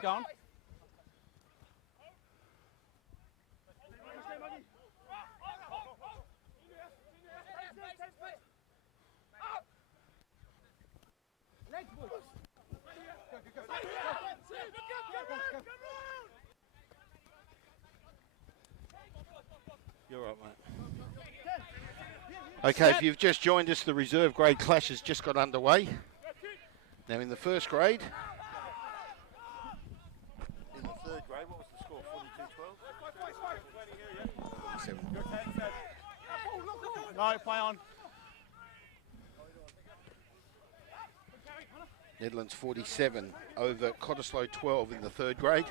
Keep going. You're right, mate. Okay, if you've just joined us, the reserve grade clash has just got underway. Now in the first grade, in the third grade, what was the score? 42-12? No, play on. Nedlands 47 over Cottesloe 12 in the third grade.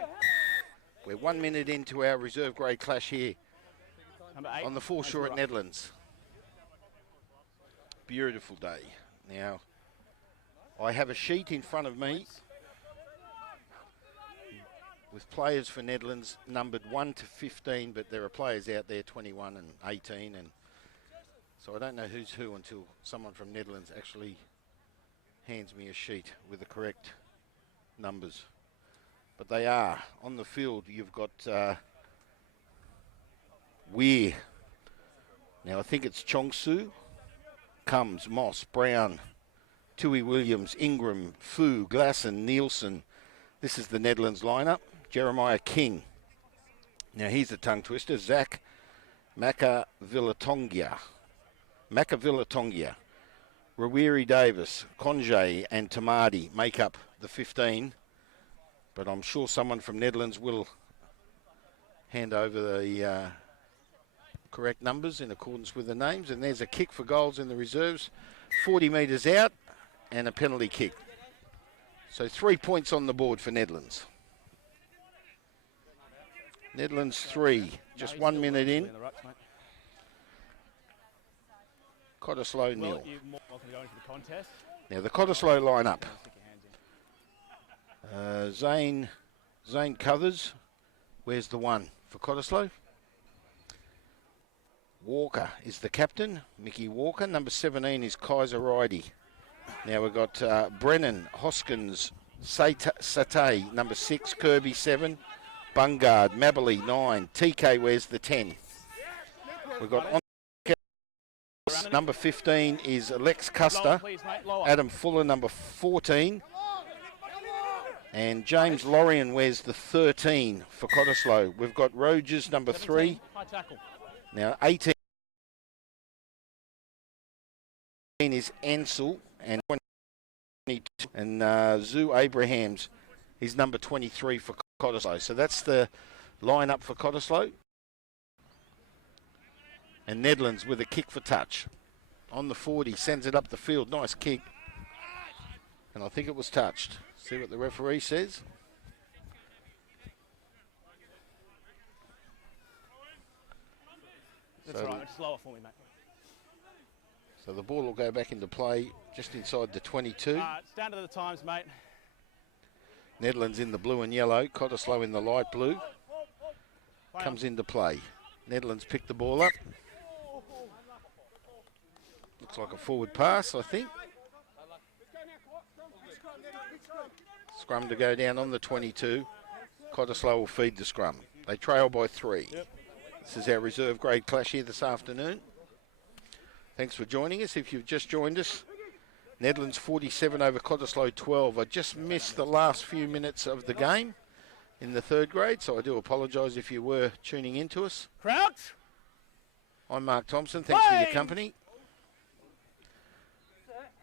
We're 1 minute into our reserve grade clash here on the foreshore at Nedlands. Beautiful day. Now, I have a sheet in front of me with players for Nedlands numbered 1 to 15, but there are players out there 21 and 18, and so I don't know who's who until someone from Nedlands actually hands me a sheet with the correct numbers. But they are on the field. You've got Weir. Now I think it's Chongsu, Combs, Moss, Brown, Tui Williams, Ingram, Fu, Glasson, Nielsen. This is the Nedlands lineup. Jeremiah King. Now he's a tongue twister. Zach Makavilatongia. Rawiri Davis, Conjay and Tamadi make up the 15. But I'm sure someone from Nedlands will hand over the correct numbers in accordance with the names. And there's a kick for goals in the reserves. 40 metres out and a penalty kick. So 3 points on the board for Nedlands. Nedlands 3, just 1 minute in. Cottesloe 0. Now the Cottesloe line-up. Zane Covers, where's the 1 for Cottesloe? Walker is the captain, Mickey Walker. Number 17 is Kaiser Ridey. Now we've got Brennan, Hoskins, Satay, number 6, Kirby 7, Bungard, Maberley 9, TK wears the 10. We've got number 15 is Lex Custer, Adam Fuller number 14, and James Lorien wears the 13 for Cottesloe. We've got Rogers number 3. Now 18 is Ansel and 22, and Zoo Abrahams is number 23 for Cottesloe. So that's the lineup for Cottesloe. And Nedlands with a kick for touch. On the 40, sends it up the field. Nice kick. And I think it was touched. See what the referee says. That's right, it's lower for me, mate. So the ball will go back into play just inside the 22. It's down to the times, mate. Nedlands in the blue and yellow, Cottesloe in the light blue. Comes into play. Nedlands pick the ball up. Looks like a forward pass, I think. Scrum to go down on the 22. Cottesloe will feed the scrum. They trail by 3. Yep. This is our reserve grade clash here this afternoon. Thanks for joining us. If you've just joined us, Nedlands 47 over Cottesloe 12. I just missed the last few minutes of the game in the third grade, so I do apologise if you were tuning into us. Crouch. I'm Mark Thompson. Thanks for your company.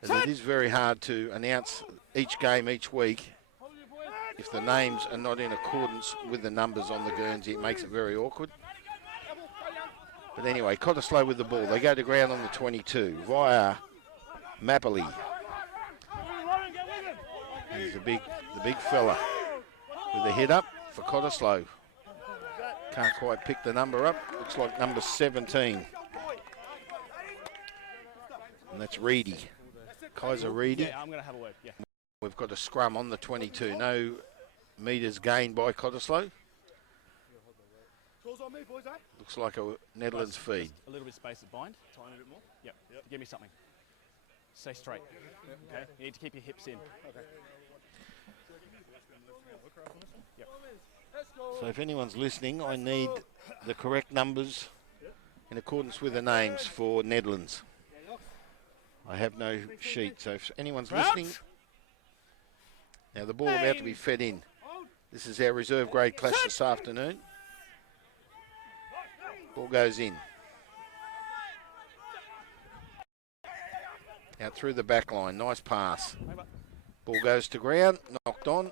As it is very hard to announce each game each week if the names are not in accordance with the numbers on the Guernsey. It makes it very awkward. But anyway, Cottesloe with the ball. They go to ground on the 22 via Maberley. He's the big fella with the head up for Cottesloe. Can't quite pick the number up. Looks like number 17. And that's Reedy. Kaiser Reedy. Yeah, I'm going to have a word. Yeah. We've got a scrum on the 22. No metres gained by Cottesloe. Looks like a Nedlands feed. A little bit space at bind. Tiny bit more. Yep. Give me something. Stay straight. Okay. You need to keep your hips in. Okay. Yep. So if anyone's listening, I need the correct numbers in accordance with the names for Nedlands. I have no sheet, so if anyone's listening... Now the ball about to be fed in. This is our reserve grade clash this afternoon. Ball goes in. Out through the back line, nice pass. Ball goes to ground, knocked on.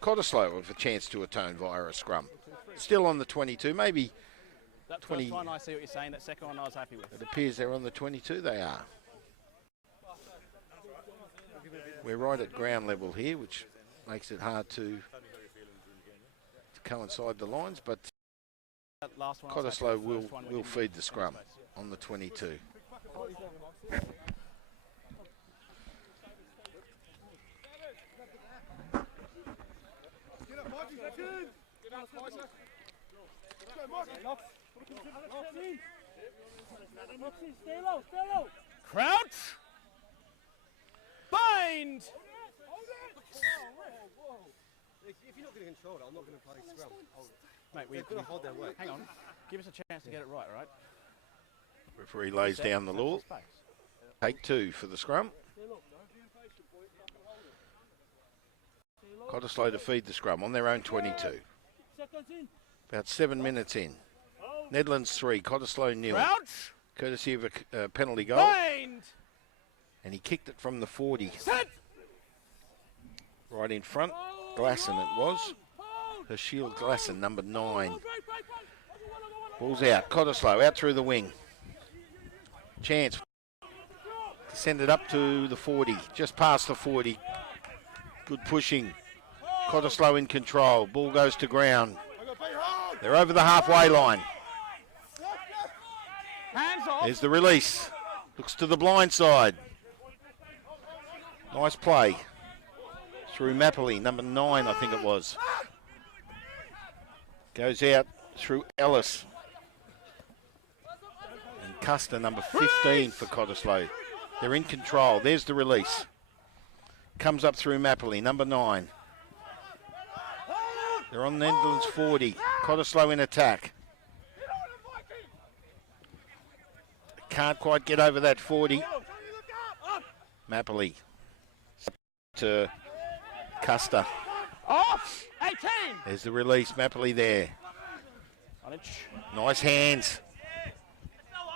Cottesloe with a chance to atone via a scrum. Still on the 22, maybe That 20. first one, I see what you're saying. That second one, I was happy with. It appears they're on the 22, they are. We're right at ground level here, which makes it hard to coincide the lines, but That last one, I was happy Cottesloe with. The first one, we will didn't feed get the any scrum space. on the 22. Crouch. Bind. If you're not going to control it, I'm not going to play scrum. Mate, They're going to hold their weight. hang on. Give us a chance to get it right, all right? Referee lays down the law. Space. Take 2 for the scrum. Cottesloe to feed the scrum on their own 22. About 7 minutes in. Nedlands 3, Cottesloe 0. Crouch. Courtesy of a penalty goal. Bind. And he kicked it from the 40. Set. Right in front. Glasson it was. Shield Glasson, number 9. Ball's out. Cottesloe out through the wing. Chance to send it up to the 40. Just past the 40. Good pushing. Cottesloe in control. Ball goes to ground. They're over the halfway line. Hands off. There's the release. Looks to the blind side. Nice play. Through Mapley, number 9, I think it was. Goes out through Ellis. And Custer, number 15 for Cottesloe. They're in control. There's the release. Comes up through Mapley, number 9. They're on Nedlands 40. Cottesloe in attack. Can't quite get over that 40. Mapley to Custer. Off. 18. There's the release. Mapley there. Nice hands.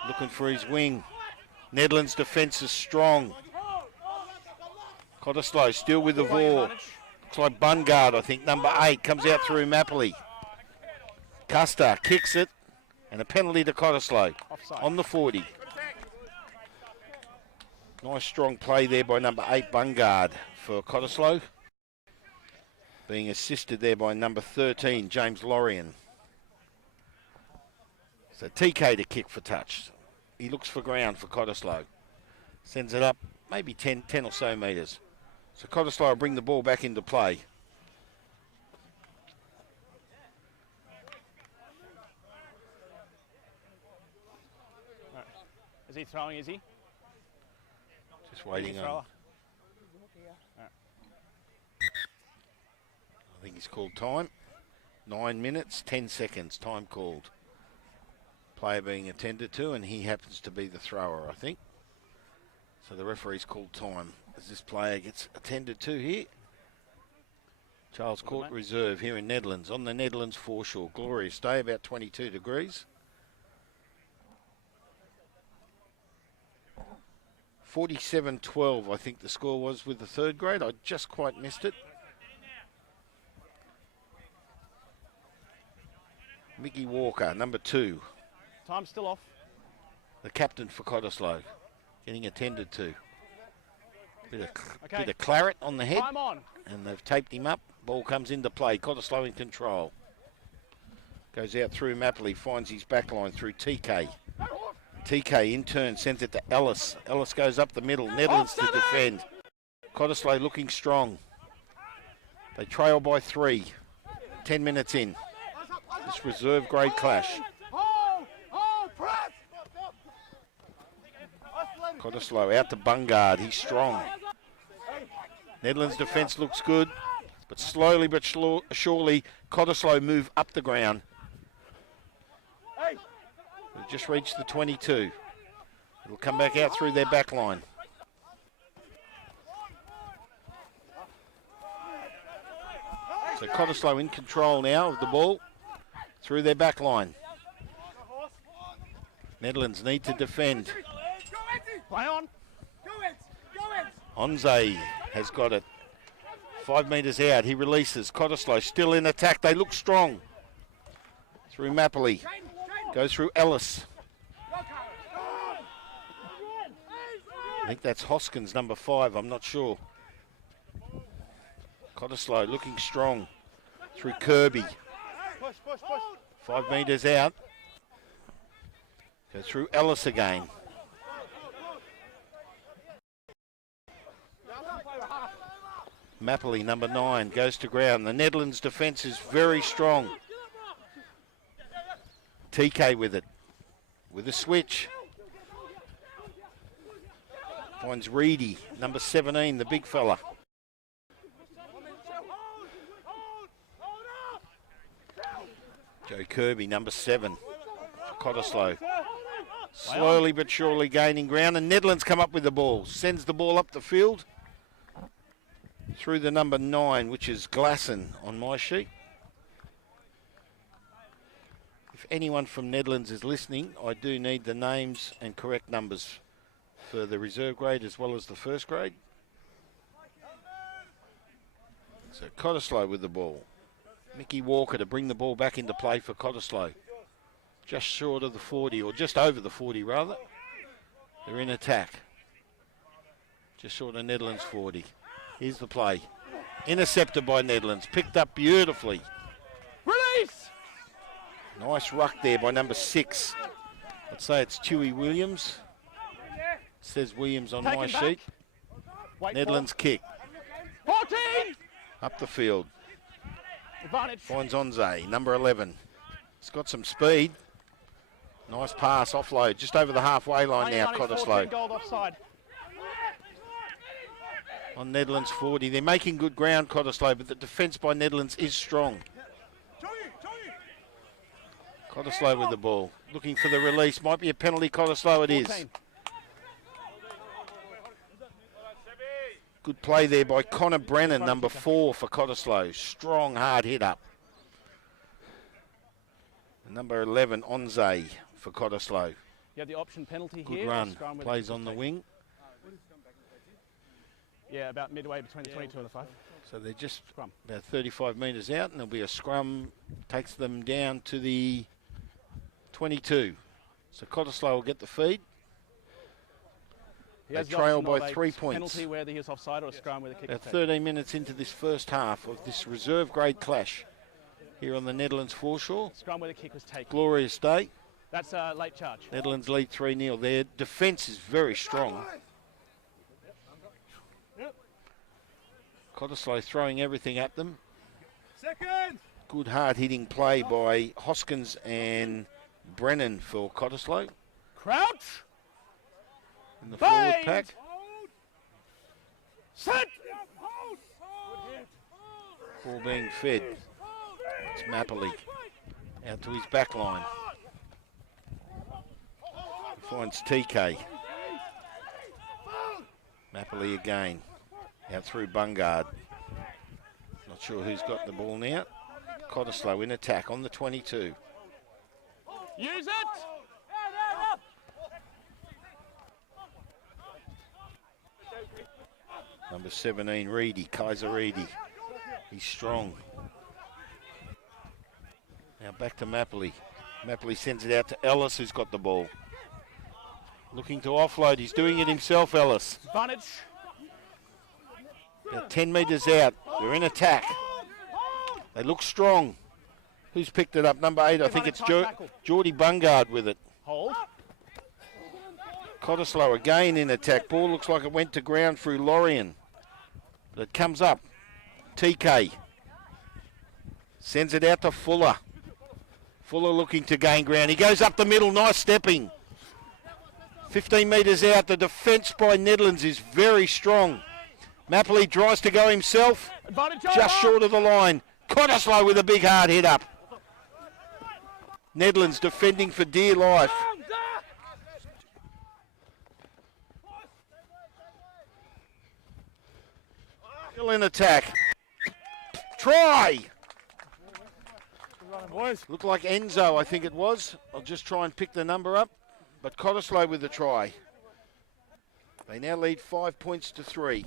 Looking for his wing. Nedlands defence is strong. Cottesloe still with the ball. Looks like Bungard, I think, number 8, comes out through Mapley. Custer kicks it, and a penalty to Cottesloe on the 40. Nice strong play there by number 8, Bungard, for Cottesloe. Being assisted there by number 13, James Lorien. So TK to kick for touch. He looks for ground for Cottesloe. Sends it up, maybe 10 or so metres. So Cottesloe will bring the ball back into play. Right. Is he throwing, is he? Just waiting on. I think he's called time. 9 minutes, 10 seconds, time called. Player being attended to, and he happens to be the thrower, I think. So the referee's called time as this player gets attended to here. Charles Court Reserve here in Nedlands, on the Nedlands foreshore. Glorious day, about 22 degrees. 47-12, I think the score was with the third grade. I just quite missed it. Mickey Walker, number 2. Time's still off. The captain for Cottesloe, getting attended to. Bit of claret on the head, Time on. and they've taped him up. Ball comes into play. Cottesloe in control. Goes out through Mapley, finds his back line through TK. TK in turn sends it to Ellis. Ellis goes up the middle. Nedlands to defend. Cottesloe looking strong. They trail by 3. 10 minutes in. This reserve grade clash. Cottesloe out to Bungard. He's strong. Nedlands defence looks good. But slowly but surely, Cottesloe move up the ground. They've just reached the 22. It'll come back out through their back line. So Cottesloe in control now of the ball through their back line. Nedlands need to defend. Play on. Onze has got it. 5 metres out. He releases. Cottesloe still in attack. They look strong. Through Mapley. Goes through Ellis. I think that's Hoskins, number 5. I'm not sure. Cottesloe looking strong. Through Kirby. 5 metres out. Go through Ellis again. Mapley, number 9, goes to ground. The Nedlands defence is very strong. TK with it. With a switch. Finds Reedy, number 17, the big fella. Joe Kirby, number 7, for Cottesloe. Slowly but surely gaining ground, and Nedlands come up with the ball. Sends the ball up the field. Through the number 9, which is Glasson on my sheet. If anyone from Nedlands is listening, I do need the names and correct numbers for the reserve grade as well as the first grade. So Cottesloe with the ball. Mickey Walker to bring the ball back into play for Cottesloe. Just short of the 40, or just over the 40 rather. They're in attack. Just short of Nedlands 40. Here's the play. Intercepted by Nedlands. Picked up beautifully. Release! Nice ruck there by number 6. Let's say it's Chewy Williams. Says Williams on my sheet. Nedlands kick. 14! Up the field. Advantage. Finds Onze, number 11. He's got some speed. Nice pass, offload. Just over the halfway line now, Cottesloe. Gold offside. On Nedlands 40. They're making good ground, Cottesloe, but the defence by Nedlands is strong. Cottesloe with the ball. Looking for the release. Might be a penalty, Cottesloe. It is. Good play there by Connor Brennan, number 4 for Cottesloe. Strong, hard hit up. And number 11, Onze for Cottesloe. You have the option penalty Good here. run. Plays on the wing. Yeah, about midway between the 22 and the 5. So they're just about 35 metres out, and there'll be a scrum. Takes them down to the 22. So Cottesloe will get the feed. They trail by 3 points. Penalty where he is offside, or a scrum with a kick. About 13 minutes into this first half of this reserve grade clash here on the Nedlands foreshore. Scrum where the kick was taken. Glorious day. That's a late charge. Nedlands lead 3-0. Their defence is very strong. Cottesloe throwing everything at them. Second. Good hard-hitting play by Hoskins and Brennan for Cottesloe. Crouch. In the forward pack. Set. Ball being fed. It's Mapley. Out to his back line. Finds TK. Mapley again. Out through Bungard. Not sure who's got the ball now. Cottesloe in attack on the 22. Use it. Number 17, Reedy, Kaiser Reedy. He's strong. Now back to Mapley. Mapley sends it out to Ellis, who's got the ball. Looking to offload. He's doing it himself, Ellis. Advantage. About 10 metres out. They're in attack. They look strong. Who's picked it up? Number 8, I think it's Geordie Bungard with it. Hold. Cottesloe again in attack. Ball looks like it went to ground through Lorien. But it comes up. TK. Sends it out to Fuller. Fuller looking to gain ground. He goes up the middle. Nice stepping. 15 metres out. The defence by Nedlands is very strong. Mapley tries to go himself, Advantage just over. short of the line. Cottesloe with a big hard hit up. Nedlands defending for dear life. Still in attack. Try! Running, boys. Looked like Enzo, I think it was. I'll just try and pick the number up. But Cottesloe with the try. They now lead 5 points to 3.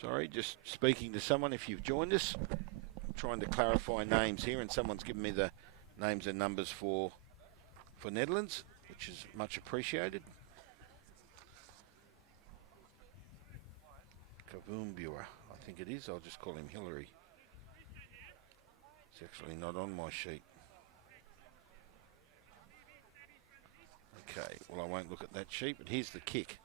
Sorry, just speaking to someone if you've joined us. I'm trying to clarify names here, and someone's given me the names and numbers for Nedlands, which is much appreciated. Kavumbura, I think it is. I'll just call him Hillary. It's actually not on my sheet. Okay, well, I won't look at that sheet, but here's the kick.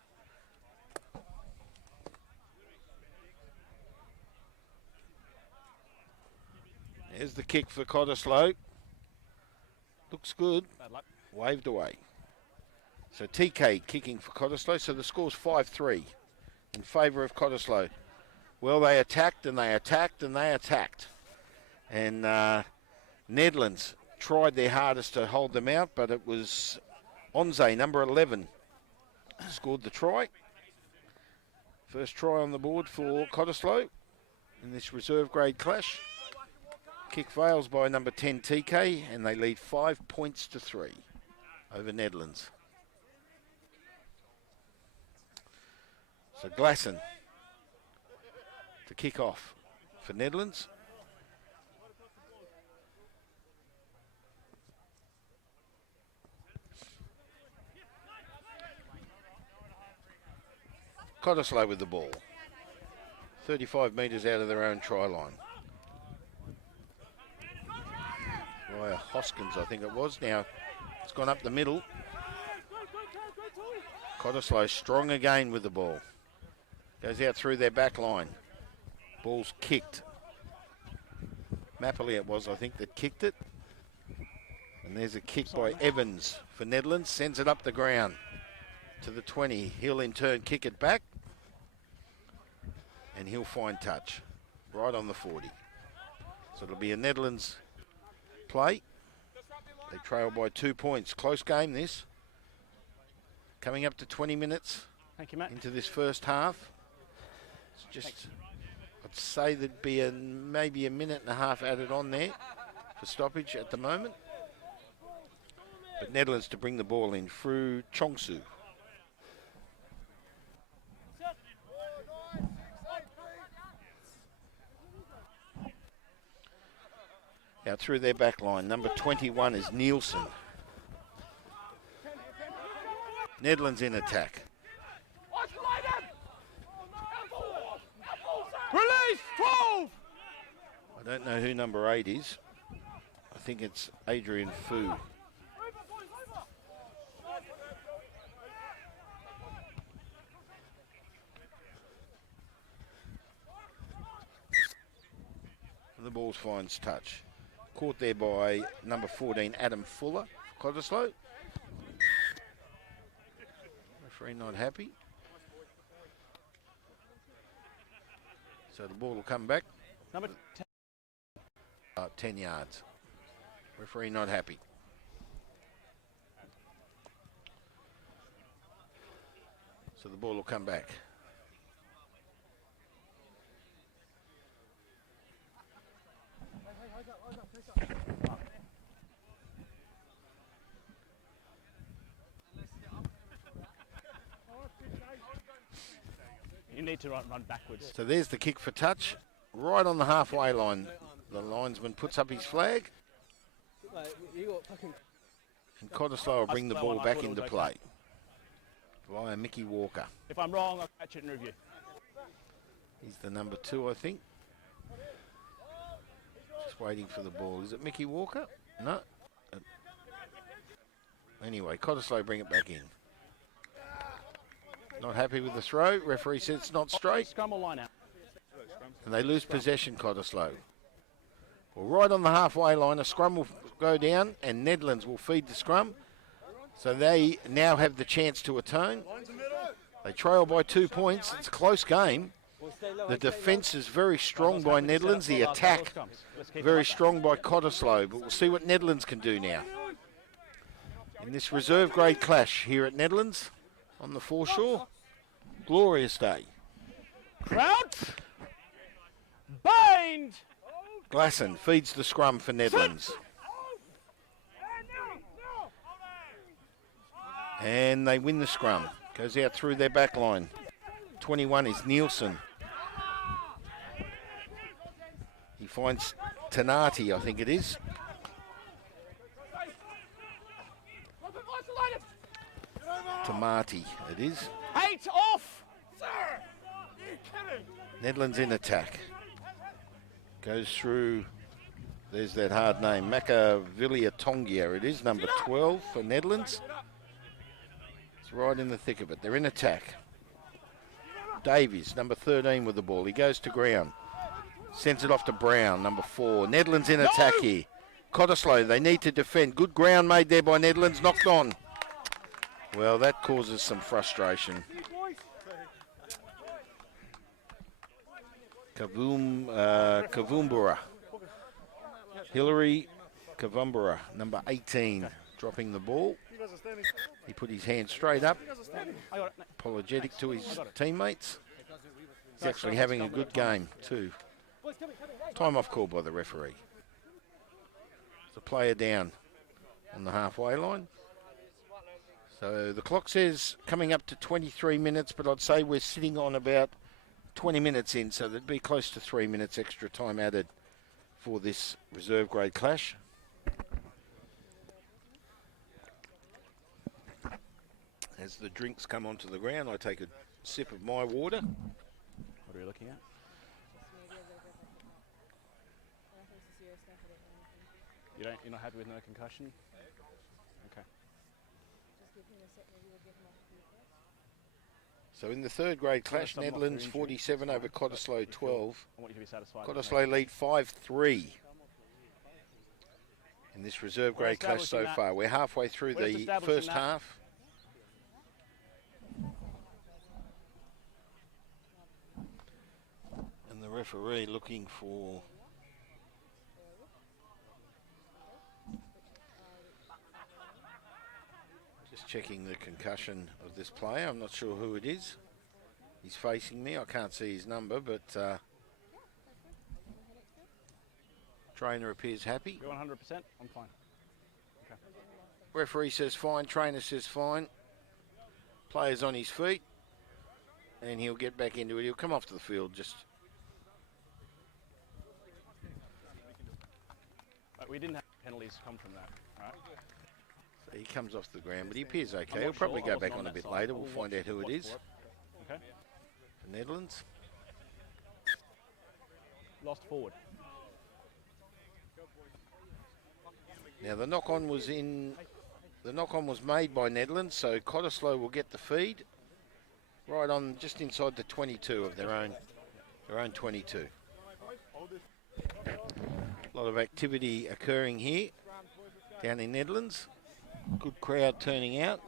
There's the kick for Cottesloe. Looks good. Bad luck. Waved away. So TK kicking for Cottesloe. So the score's 5-3 in favour of Cottesloe. Well, they attacked and they attacked and they attacked. And Nedlands tried their hardest to hold them out, but it was Onze, number 11, scored the try. First try on the board for Cottesloe in this reserve grade clash. Kick fails by number 10 TK, and they lead 5 points to 3 over Nedlands. So Glasson to kick off for Nedlands. Cottesloe with the ball. 35 metres out of their own try line. Via Hoskins, I think it was. Now it's gone up the middle. Cottesloe strong again with the ball. Goes out through their back line. Ball's kicked. Mapley it was, I think, that kicked it. And there's a kick by Evans for Nedlands. Sends it up the ground to the 20. He'll in turn kick it back. And he'll find touch right on the 40. So it'll be a Nedlands play. They trail by 2 points. Close game this. Coming up to 20 minutes. Thank you, Matt. Into this first half. It's just, I'd say there'd be maybe a minute and a half added on there for stoppage at the moment. But Nedlands to bring the ball in through Chongsu. Out through their back line. Number 21 is Nielsen. Nedlands in attack. Release 12! I don't know who number 8 is. I think it's Adrian Fu. The ball finds touch. Caught there by number 14, Adam Fuller, Cottesloe. Referee not happy. So the ball will come back. Number 10. 10 yards. Referee not happy. So the ball will come back. You need to run backwards. So there's the kick for touch. Right on the halfway line. The linesman puts up his flag. You got fucking. And Cottesloe will bring the That's the ball one I back thought it into was play. Via Mickey Walker. If I'm wrong, I'll catch it in review. He's the number 2, I think. Just waiting for the ball. Is it Mickey Walker? No. Anyway, Cottesloe bring it back in. Not happy with the throw. Referee says it's not straight. Scrum or line out? And they lose possession, Cottesloe. Well, right on the halfway line, a scrum will go down and Nedlands will feed the scrum. So they now have the chance to atone. They trail by 2 points. It's a close game. The defence is very strong by Nedlands. The attack very strong by Cottesloe. But we'll see what Nedlands can do now. In this reserve grade clash here at Nedlands on the foreshore. Glorious day. Crowd. Bind. Glasson feeds the scrum for Nedlands. And they win the scrum. Goes out through their back line. 21 is Nielsen. He finds Tanati, I think it is. Tamati, it is. 8 off. Nedlands in attack. Goes through, there's that hard name, Machiavellia Tongia, it is, number 12 for Nedlands. It's right in the thick of it. They're in attack. Davies, number 13 with the ball. He goes to ground. Sends it off to Brown, number 4. Nedlands in attack here. Cottesloe, they need to defend. Good ground made there by Nedlands. Knocked on. Well, that causes some frustration. Kavumbura. Hillary Kavumbura, number 18, dropping the ball. He put his hand straight up, apologetic to his teammates. He's actually having a good game too. Time off call by the referee. The player down on the halfway line. So the clock says coming up to 23 minutes, but I'd say we're sitting on about 20 minutes in, so there'd be close to 3 minutes extra time added for this reserve grade clash. As the drinks come onto the ground, I take a sip of my water. What are we looking at? You're not happy with no concussion? Okay. So in the third grade clash, Nedlands 47 over Cottesloe 12. I want you to be satisfied. Cottesloe lead 5-3 in this reserve grade clash so far. We're halfway through the first half. And the referee looking for just checking the concussion of this player. I'm not sure who it is. He's facing me. I can't see his number, but trainer appears happy. You're 100%? I'm fine. Okay. Referee says fine. Trainer says fine. Player's on his feet. And he'll get back into it. He'll come off to the field just... We didn't have penalties come from that, all right? So he comes off the ground, but he appears okay. He'll probably go back on a bit later. We'll find out who it is. Okay. For Nedlands. Lost forward. Now the knock-on was made by Nedlands, so Cottesloe will get the feed right on just inside the 22 of their own 22. A lot of activity occurring here down in Nedlands. Good crowd turning out,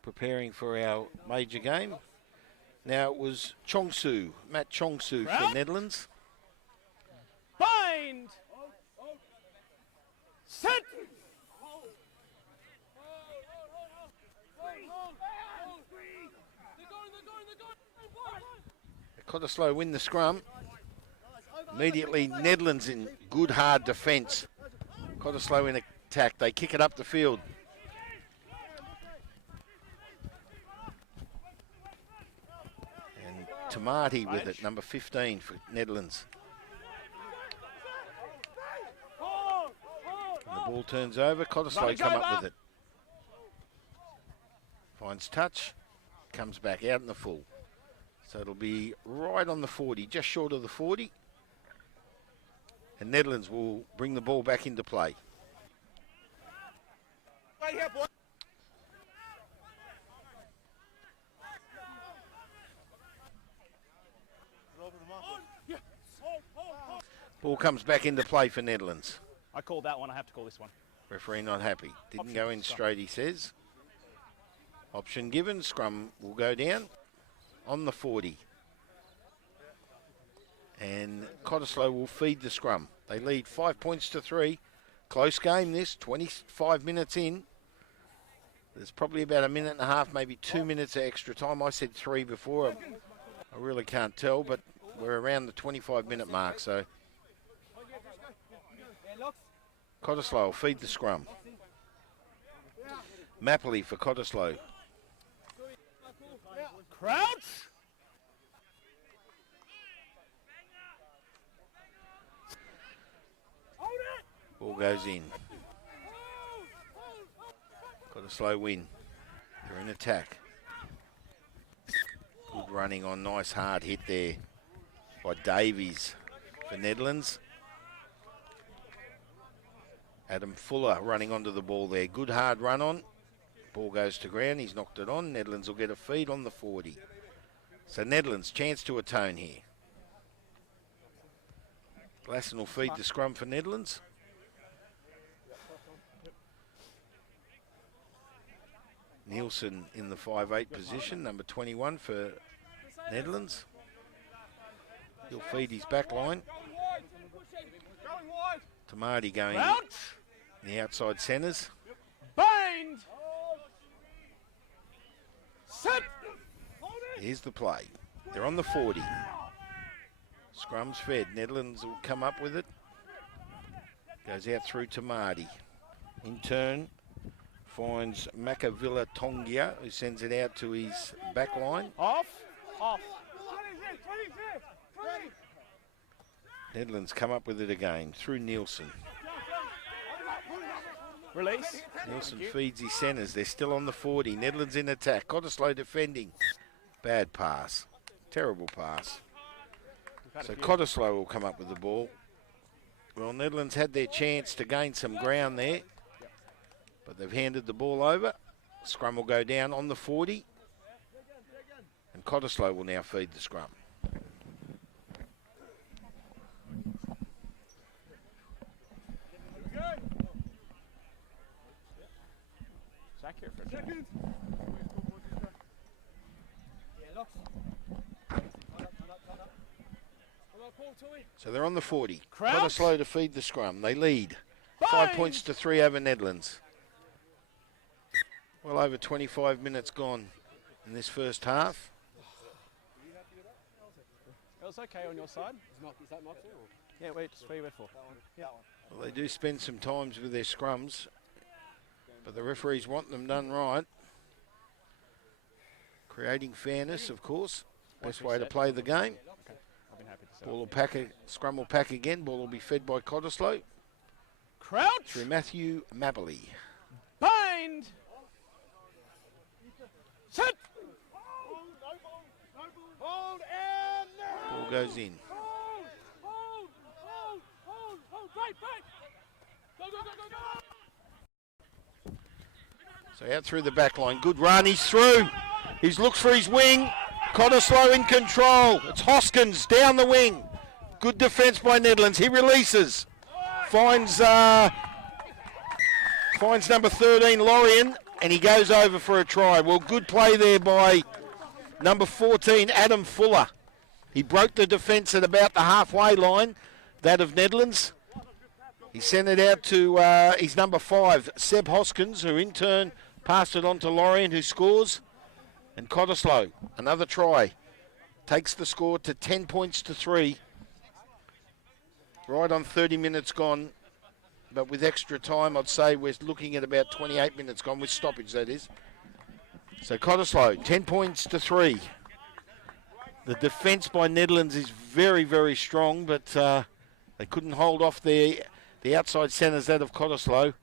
preparing for our major game. Now it was Chongsu, Matt Chongsu for Nedlands. Bind! Set! Cottesloe win the scrum. Immediately Nedlands in good hard defence. Cottesloe in attack. They kick it up the field. And Tamati with it, number 15 for Nedlands. Ball turns over. Cottesloe come up with it. Finds touch. Comes back out in the full. So it'll be right on the 40, just short of the 40. And Nedlands will bring the ball back into play. Ball comes back into play for Nedlands. I called that one. I have to call this one. Referee not happy. Didn't Option, go in scrum. straight, he says. Option given. Scrum will go down on the 40. And Cottesloe will feed the scrum. They lead 5 points to 3. Close game this, 25 minutes in. There's probably about a minute and a half, maybe 2 minutes of extra time. I said 3 before. I really can't tell, but we're around the 25-minute mark, so Cottesloe will feed the scrum. Mapley for Cottesloe. Crouch. Ball goes in. Cottesloe win. They're in attack. Good running on, nice hard hit there by Davies for Nedlands. Adam Fuller running onto the ball there. Good hard run on. Ball goes to ground. He's knocked it on. Nedlands will get a feed on the 40. So Nedlands, chance to atone here. Glasson will feed the scrum for Nedlands. Nielsen in the 5'8" position, number 21 for Nedlands. He'll feed his back line. Tamati going in the outside centres. Bind. Set. Here's the play. They're on the 40. Scrum's fed. Nedlands will come up with it. Goes out through Tamati. In turn, finds Macavilla Tongia, who sends it out to his back line. Off. Off. Nedlands come up with it again through Nielsen. Release. Nielsen feeds his centres. They're still on the 40. Nedlands in attack. Cottesloe defending. Bad pass. Terrible pass. So Cottesloe will come up with the ball. Well, Nedlands had their chance to gain some ground there, but they've handed the ball over. Scrum will go down on the 40. And Cottesloe will now feed the scrum. It's accurate for a second. So they're on the 40. Crouch. Cottesloe to feed the scrum. They lead. 5 Bind. points to 3 over Nedlands. Well over 25 minutes gone in this first half. It was okay on your side. Is that Moxie? Yeah, wait, just where you went for. Yeah. Well, they do spend some times with their scrums, but the referees want them done right. Creating fairness, of course. Best way to play the game. Okay. I've been happy to set Ball up. will pack, scrum will pack again. Ball will be fed by Cottesloe Crouch. through Matthew Mabley. Bind. Set. Ball goes in. So out through the back line. Good run. He's through. He looks for his wing. Cottesloe in control. It's Hoskins down the wing. Good defence by Nedlands. He releases. Finds number 13, Lorien, and he goes over for a try. Well, good play there by number 14, Adam Fuller. He broke the defence at about the halfway line, that of Nedlands. He sent it out to his number 5, Seb Hoskins, who in turn passed it on to Lorien, who scores. And Cottesloe, another try, takes the score to 10 points to 3. Right on 30 minutes gone, but with extra time, I'd say we're looking at about 28 minutes gone, with stoppage, that is. So Cottesloe, 10 points to 3. The defence by Nedlands is very, very strong, but they couldn't hold off their The outside centre's that of Cottesloe.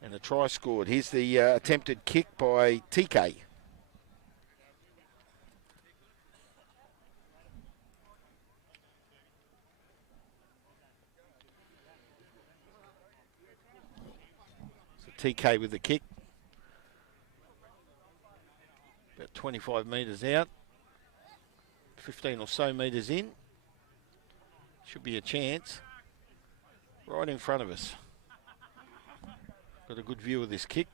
And a try scored. Here's the attempted kick by TK. So TK with the kick. About 25 metres out. 15 or so metres in. Should be a chance. Right in front of us. Got a good view of this kick.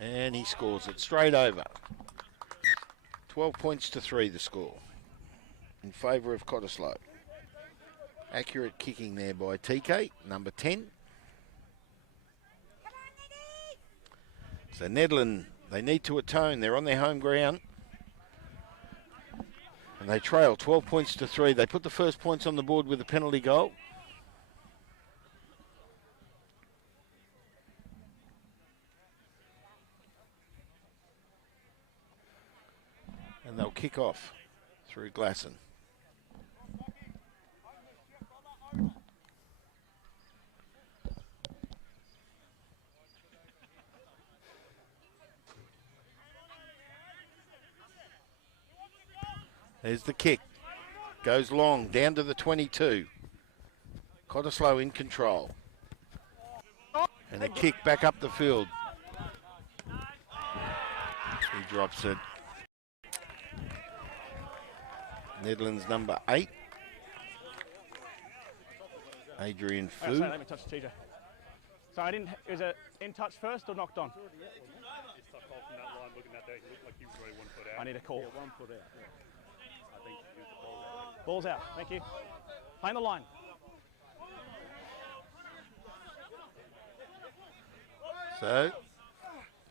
And he scores it straight over. 12 points to 3 the score. In favour of Cottesloe. Accurate kicking there by TK, number 10. So Nedlands, they need to atone. They're on their home ground. And they trail 12 points to 3. They put the first points on the board with a penalty goal. And they'll kick off through Glasson. There's the kick. Goes long, down to the 22. Cottesloe in control. And a kick back up the field. He drops it. Nedlands number 8. Adrian Fu. Sorry, let me touch the TJ. Sorry, I didn't. Is it in touch first or knocked on? I need a call. Ball's out. Thank you. Playing the line. So,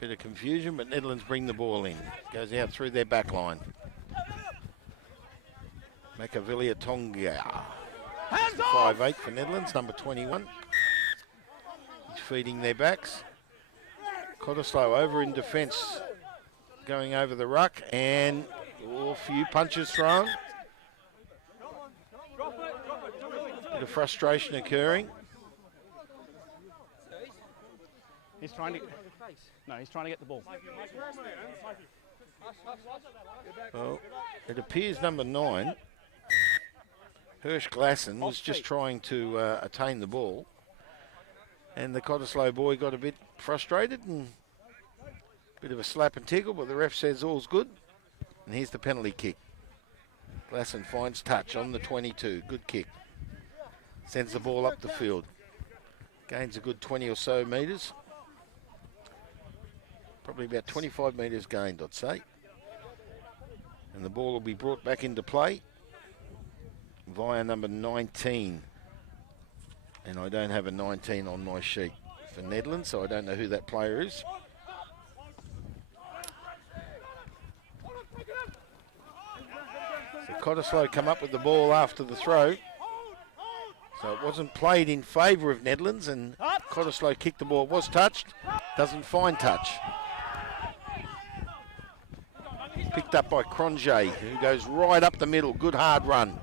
bit of confusion, but Nedlands bring the ball in. Goes out through their back line. Machiavelli Tonga. 5'8" for Nedlands, number 21. He's feeding their backs. Cottesloe over in defence, going over the ruck, and a few punches thrown. Bit of frustration occurring. He's trying to. No, he's trying to get the ball. Well, it appears number 9, Hirsch Glasson, was just trying to attain the ball. And the Cottesloe boy got a bit frustrated and a bit of a slap and tickle, but the ref says all's good. And here's the penalty kick. Glasson finds touch on the 22. Good kick. Sends the ball up the field. Gains a good 20 or so metres. Probably about 25 metres gained, I'd say. And the ball will be brought back into play via number 19. And I don't have a 19 on my sheet for Nedlands, so I don't know who that player is. So Cottesloe come up with the ball after the throw. So it wasn't played in favour of Nedlands, and Cottesloe kicked the ball. It was touched, doesn't find touch. Picked up by Cronje, who goes right up the middle. Good hard run.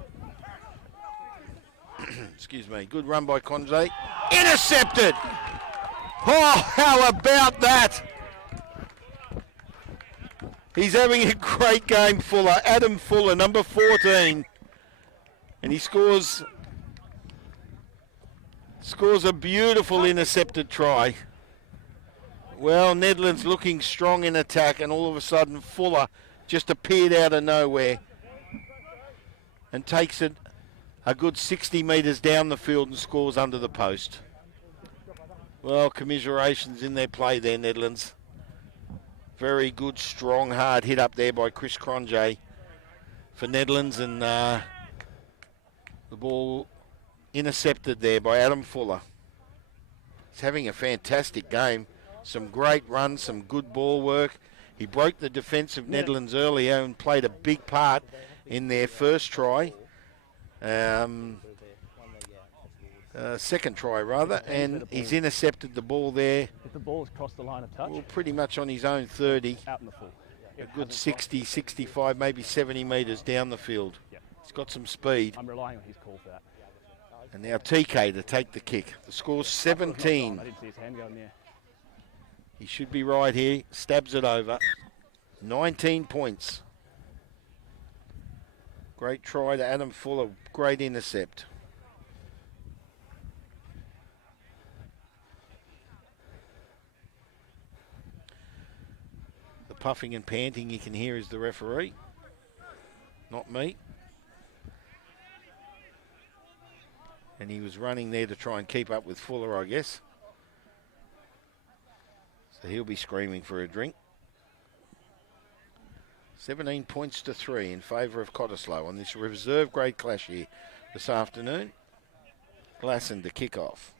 Excuse me. Good run by Cronje. Intercepted! Oh, how about that? He's having a great game, Fuller. Adam Fuller, number 14. And he scores a beautiful intercepted try. Well, Nedlands looking strong in attack, and all of a sudden Fuller just appeared out of nowhere and takes it a good 60 metres down the field and scores under the post. Well, commiserations in their play there, Nedlands. Very good, strong, hard hit up there by Chris Cronje for Nedlands, and the ball intercepted there by Adam Fuller. He's having a fantastic game. Some great runs, some good ball work. He broke the defence of Nedlands earlier and played a big part in their first try. Second try, rather, and he's intercepted the ball there. If the ball's crossed the line of touch. Well, pretty much on his own 30. Out in the full. A good 60, 65, maybe 70 metres down the field. Yep. He's got some speed. I'm relying on his call for that. And now TK to take the kick. The score's 17. I didn't see his hand go in there. He should be right here. Stabs it over. 19 points. Great try to Adam Fuller. Great intercept. The puffing and panting you can hear is the referee, not me. And he was running there to try and keep up with Fuller, I guess. So he'll be screaming for a drink. 17 points to 3 in favour of Cottesloe on this reserve grade clash here this afternoon. Glasson to kick off.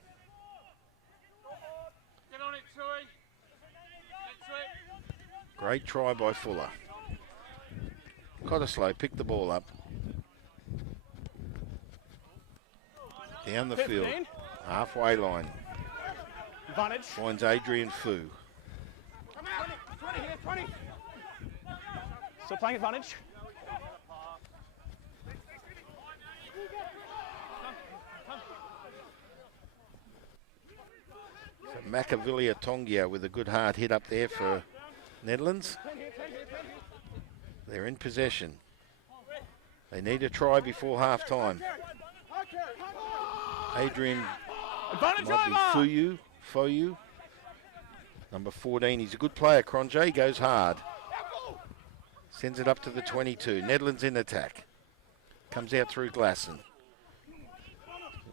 Get on it, Tui. Great try by Fuller. Cottesloe picked the ball up. Down the field. Halfway line. Advantage. Finds Adrian Fu. 20 here, 20. Still playing advantage. So Machiavelli Tongia with a good hard hit up there for Nedlands. They're in possession. They need a try before half time. Adrian Advantage might be Foyu. Number 14. He's a good player, Cronje. He goes hard. Sends it up to the 22. Nedlands in attack. Comes out through Glasson.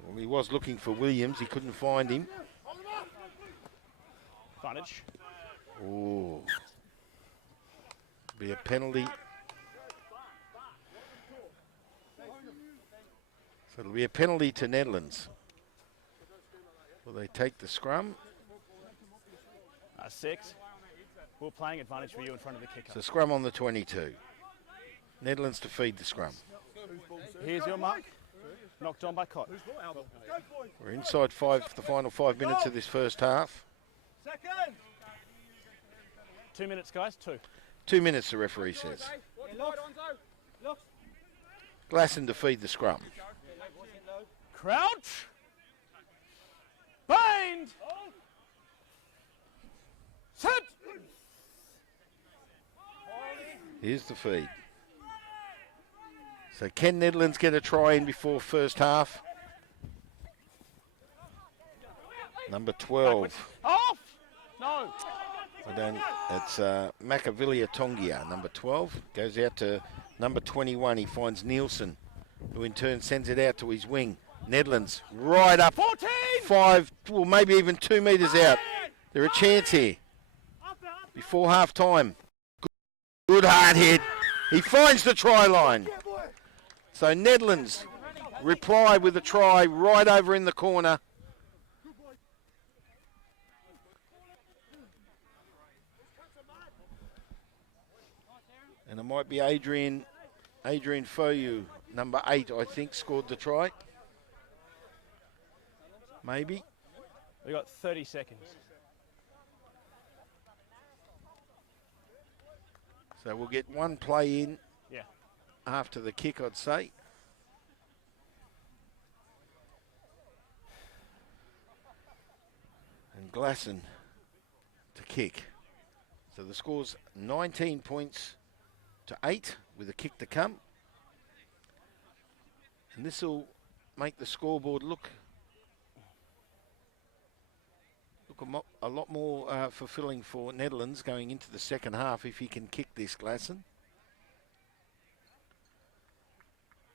Well, he was looking for Williams. He couldn't find him. Advantage. Ooh. Be a penalty. So it'll be a penalty to Nedlands. Will they take the scrum? 6. We're playing advantage for you in front of the kicker. So scrum on the 22. Nedlands to feed the scrum. Here's your mark. Knocked on by Cott. We're inside the final 5 minutes of this first half. 2 minutes, guys. 2. 2 minutes, the referee says. Glasson to feed the scrum. Crouch. Bind. Set. Here's the feed. So can Nedlands get a try in before first half? Number 12. Off. No. It's Machiavelli Tongia, number 12. Goes out to number 21. He finds Nielsen, who in turn sends it out to his wing. Nedlands right up 14. 5, well maybe even 2 metres out. They're a chance here before half time. Good hard hit. He finds the try line. So Nedlands reply with a try right over in the corner. And it might be Adrian Foyu, number 8, I think, scored the try. Maybe. We got 30 seconds. So we'll get one play in Yeah. after the kick, I'd say. And Glasson to kick. So the score's 19 points to 8 with a kick to come. And this will make the scoreboard look a lot more fulfilling for Nedlands going into the second half if he can kick this, Glasson.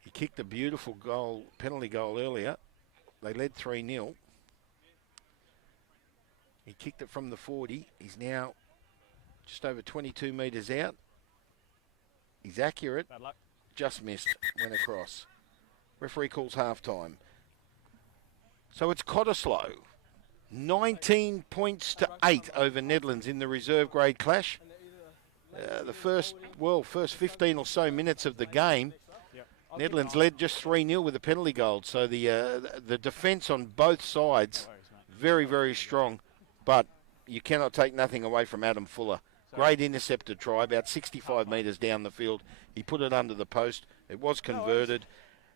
He kicked a beautiful goal, penalty goal earlier. They led 3-0. He kicked it from the 40. He's now just over 22 metres out. He's accurate. Bad luck. Just missed. Went across. Referee calls half time. So it's Cottesloe. 19 points to 8 over Nedlands in the reserve grade clash. The first 15 or so minutes of the game, Nedlands led just 3-0 with a penalty goal. So the defence on both sides, very, very strong. But you cannot take nothing away from Adam Fuller. Great intercepted try, about 65 metres down the field. He put it under the post. It was converted.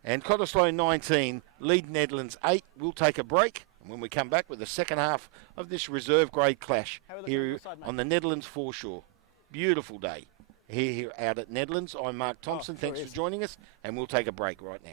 And Cottesloe 19, lead Nedlands 8. We'll take a break. And when we come back with the second half of this reserve grade clash here on the Nedlands foreshore. Beautiful day here out at Nedlands. I'm Mark Thompson. Thanks for joining us. And we'll take a break right now.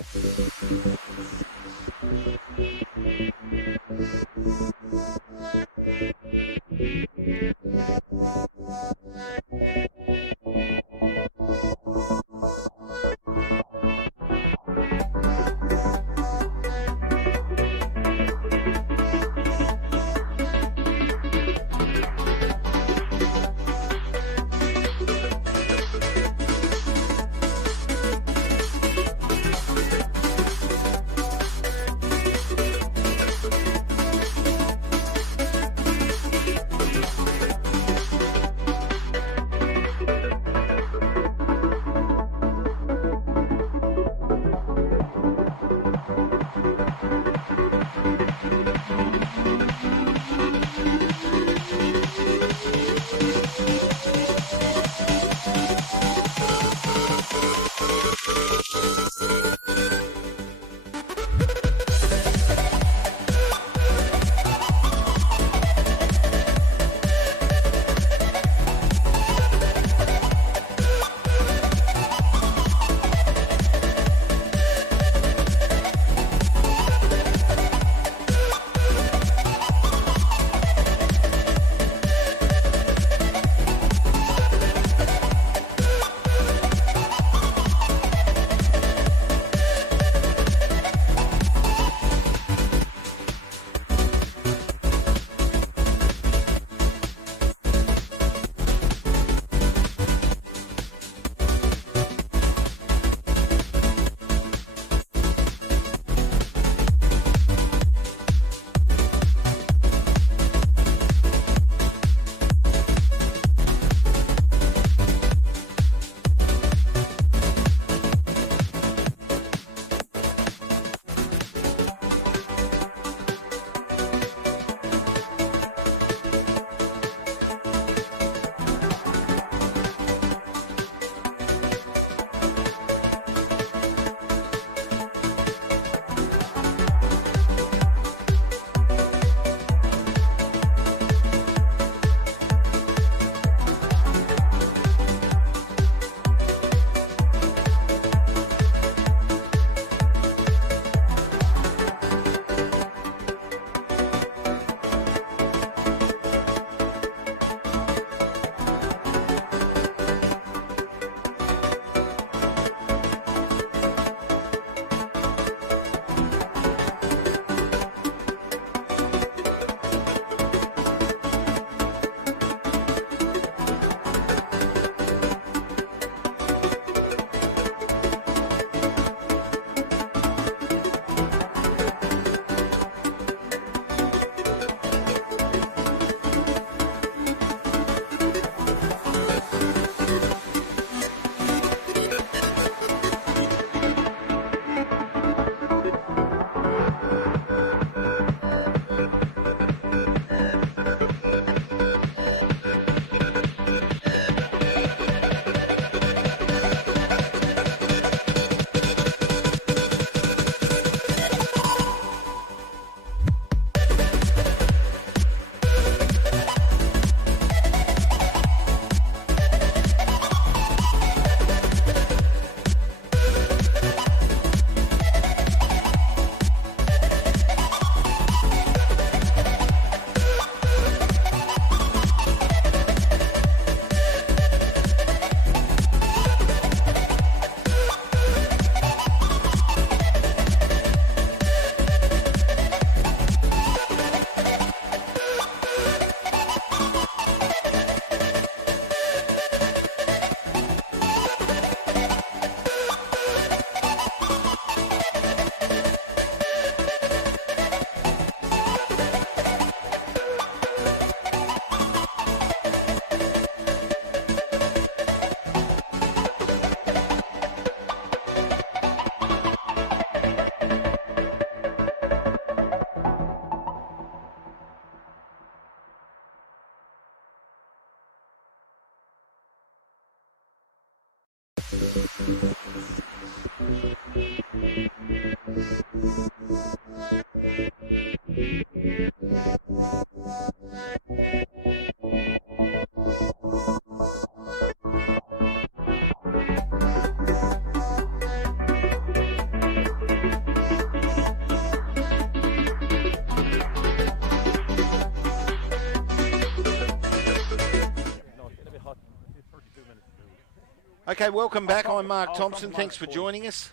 Okay, welcome back. I'm Mark Thompson. Thanks for joining us.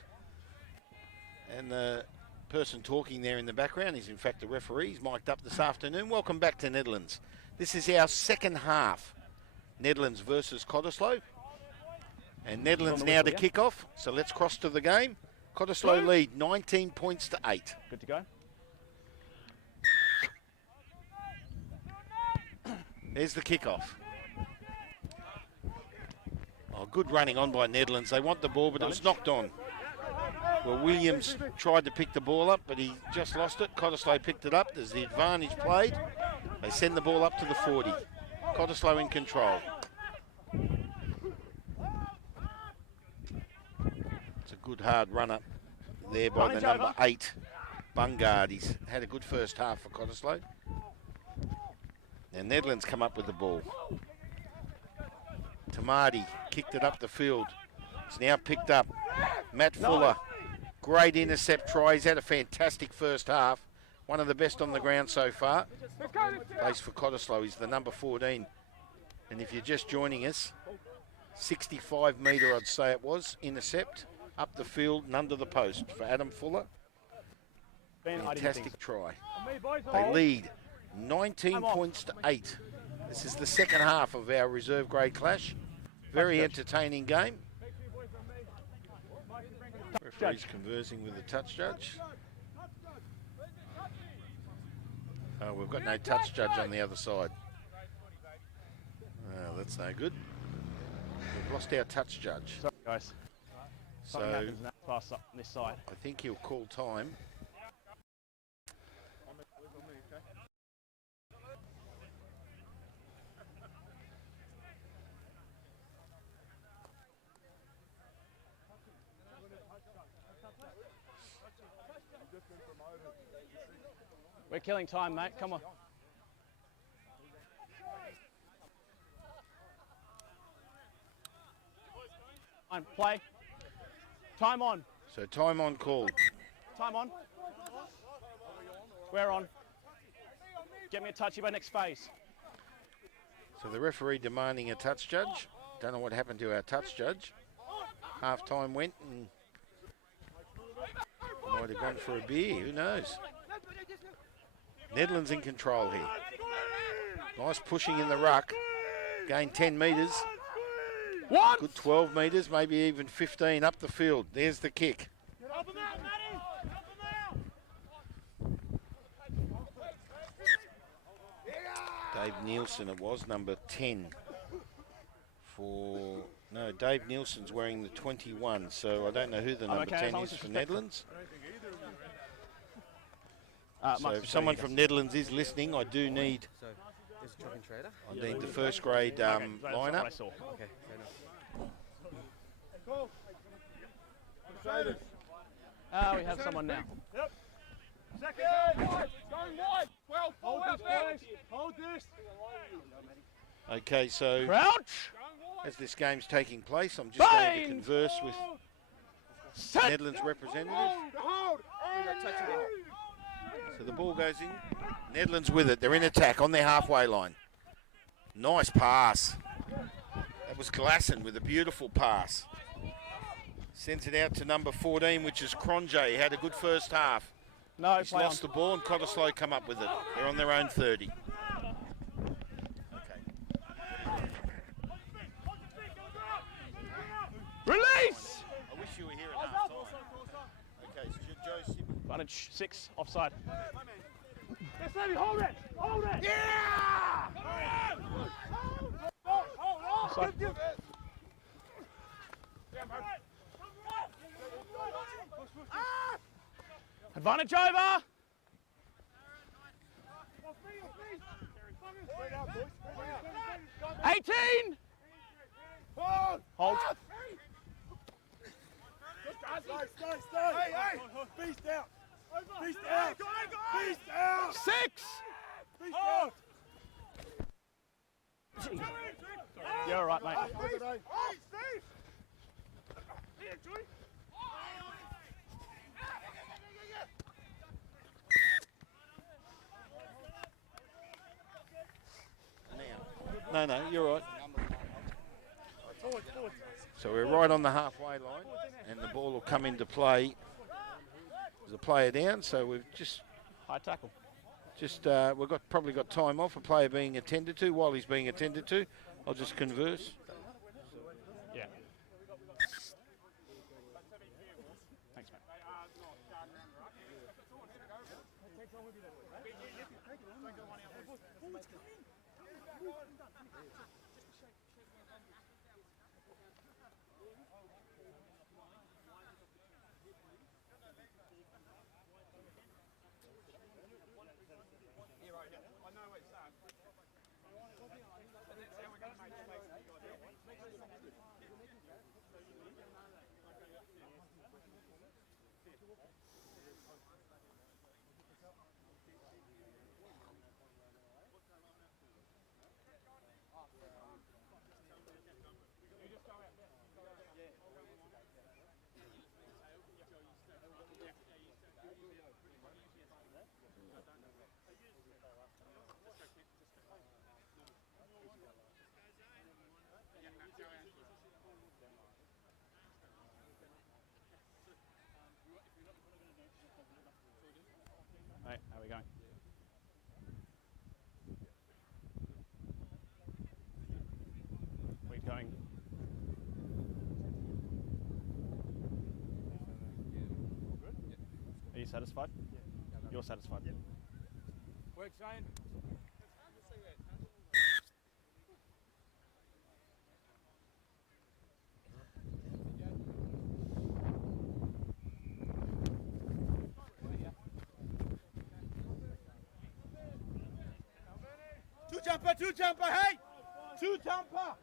And the person talking there in the background is in fact the referee. He's mic'd up this afternoon. Welcome back to Nedlands. This is our second half. Nedlands versus Cottesloe. And Nedlands now to kick off. So let's cross to the game. Cottesloe lead 19 points to 8. Good to go. There's the kickoff. Oh, good running on by Nedlands. They want the ball, but it was knocked on. Well, Williams tried to pick the ball up, but he just lost it. Cottesloe picked it up. There's the advantage played. They send the ball up to the 40. Cottesloe in control. It's a good hard run up there by the number 8, Bungard. He's had a good first half for Cottesloe. And Nedlands come up with the ball. Tamati kicked it up the field. It's now picked up. Matt Fuller, great intercept try. He's had a fantastic first half. One of the best on the ground so far. Plays for Cottesloe. He's the number 14. And if you're just joining us, 65 metre I'd say it was, intercept. Up the field and under the post for Adam Fuller. Fantastic try. They lead 19 points to 8. This is the second half of our reserve grade clash. Very entertaining game. Referee's conversing with the touch judge. Oh, we've got no touch judge on the other side. Oh, that's no good. We've lost our touch judge. Sorry, guys. So happens now. Pass up on this side. I think he'll call time. We're killing time, mate. Come on. Play. Time on. So time on call. Time on. We're on. Get me a touchy by next phase. So the referee demanding a touch judge. Don't know what happened to our touch judge. Half time went and might have gone for a beer. Who knows? Nedlands in control here. Nice pushing in the ruck. Gain 10 metres. Good 12 metres, maybe even 15 up the field. There's the kick. Dave Nielsen it was, number 10 for... No, Dave Nielsen's wearing the 21, so I don't know who the number 10 is for Nedlands. So if someone from Nedlands is listening, I do need... I need the first grade lineup. Okay. We have someone now. Yep. Second. Going wide. Well, hold this. Okay, so Crouch. as this game's taking place, I'm just going to converse with Nedlands representative. So the ball goes in. Nedlands with it. They're in attack on their halfway line. Nice pass. That was Glasson with a beautiful pass. Sends it out to number 14, which is Cronje. He had a good first half. No, he's lost the ball and Cottesloe come up with it. They're on their own 30. Release! I wish you were here at half time. Okay, so Joe Simmons. Advantage 6, offside. Yes, baby, hold it! Hold it! Yeah! Hold on! Advantage over! '18! Hold. Hey, hey! Beast out! Beast out! Beast out! 6! Beast out! You're all right, mate. Hey, Steve! Here, Joey! No, you're right. Forward. So we're right on the halfway line, and the ball will come into play. There's a player down, so we've High tackle. we've probably got time off. A player being attended to. While he's being attended to, I'll just converse. Yeah. Thanks, mate. Right, how are we going? We're going. Are you satisfied? You're satisfied? Work, Shane. Two jumper, hey! Two jumper!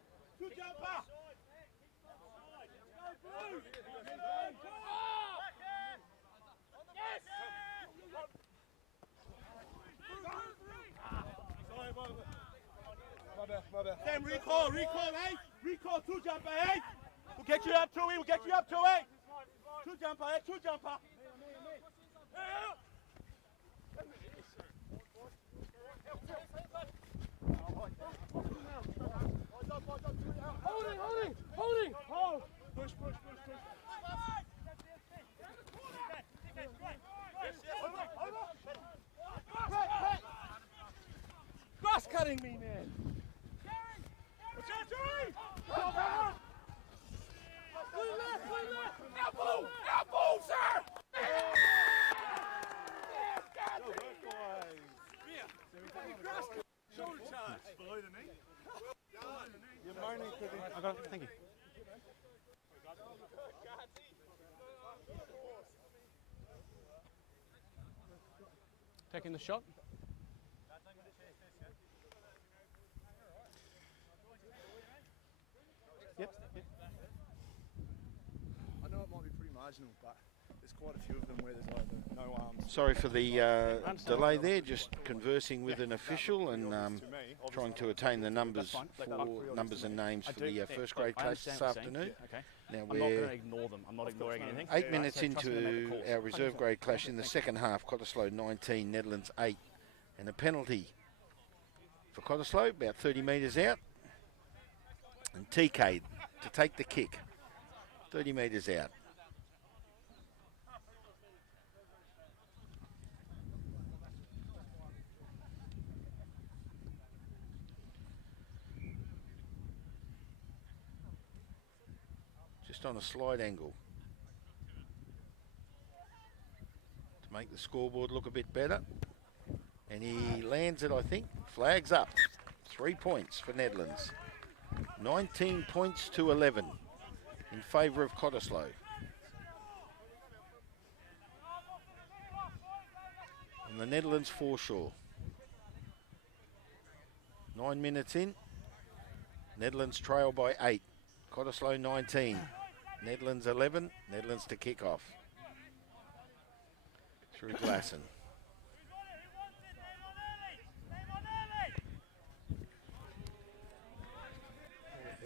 My bad. Sam, recall, hey! Recall, two jumper, hey! We'll get you up to it, Two jumper, hey! Holding! Hold! Push! Grass cutting me, man! Elbow, sir! Shoulder charge. Below the knee. You're moaning because I got it, thank you. Taking the shot. Yep. I know it might be pretty marginal, but there's quite a few of them where there's either no arms. Sorry for the delay there. Just conversing with an official and trying to attain the numbers and names for the first grade class this afternoon. Okay. Now I'm not going we're to ignore them. I'm not ignoring anything. 8 minutes Trust me to make the into calls. our reserve grade clash in the second half. Cottesloe 19, Nedlands 8, and a penalty for Cottesloe about 30 metres out. And TK to take the kick, 30 metres out. Just on a slide angle to make the scoreboard look a bit better. And he lands it, I think. Flags up. 3 points for Nedlands. 19 points to 11 in favour of Cottesloe. On the Nedlands foreshore. 9 minutes in. Nedlands trail by 8. Cottesloe 19. Nedlands 11. Nedlands to kick off. Through Glasson.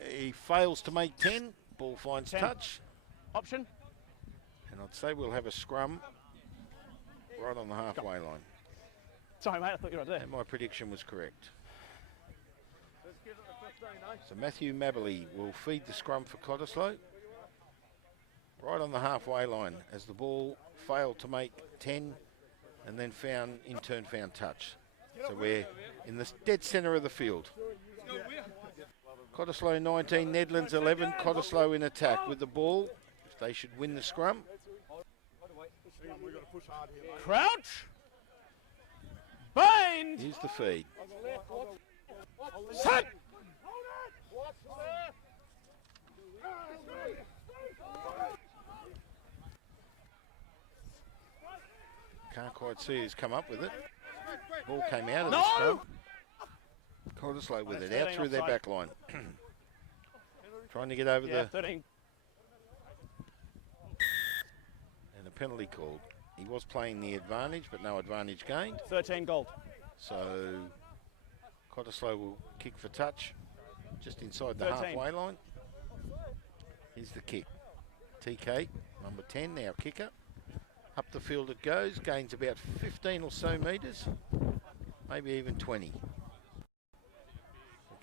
He fails to make 10. Ball finds 10. touch. Option. And I'd say we'll have a scrum right on the halfway line. Sorry, mate, I thought you were right there. And my prediction was correct. So Matthew Mabberley will feed the scrum for Cottesloe. Right on the halfway line as the ball failed to make 10 and then in turn found touch. So we're in the dead centre of the field. Cottesloe 19, Nedlands 11. Cottesloe in attack with the ball. If they should win the scrum. Crouch. Bind. Here's the feed. Set. Can't quite see who's come up with it. Ball came out of No! the scrum. Cottesloe with it, out through their back line. Trying to get over Yeah, the... 13. And a penalty called. He was playing the advantage, but no advantage gained. 13 gold. So Cottesloe will kick for touch, just inside the 13. halfway line. Here's the kick. TK, number 10, now kicker. Up the field it goes, gains about 15 or so metres, maybe even 20.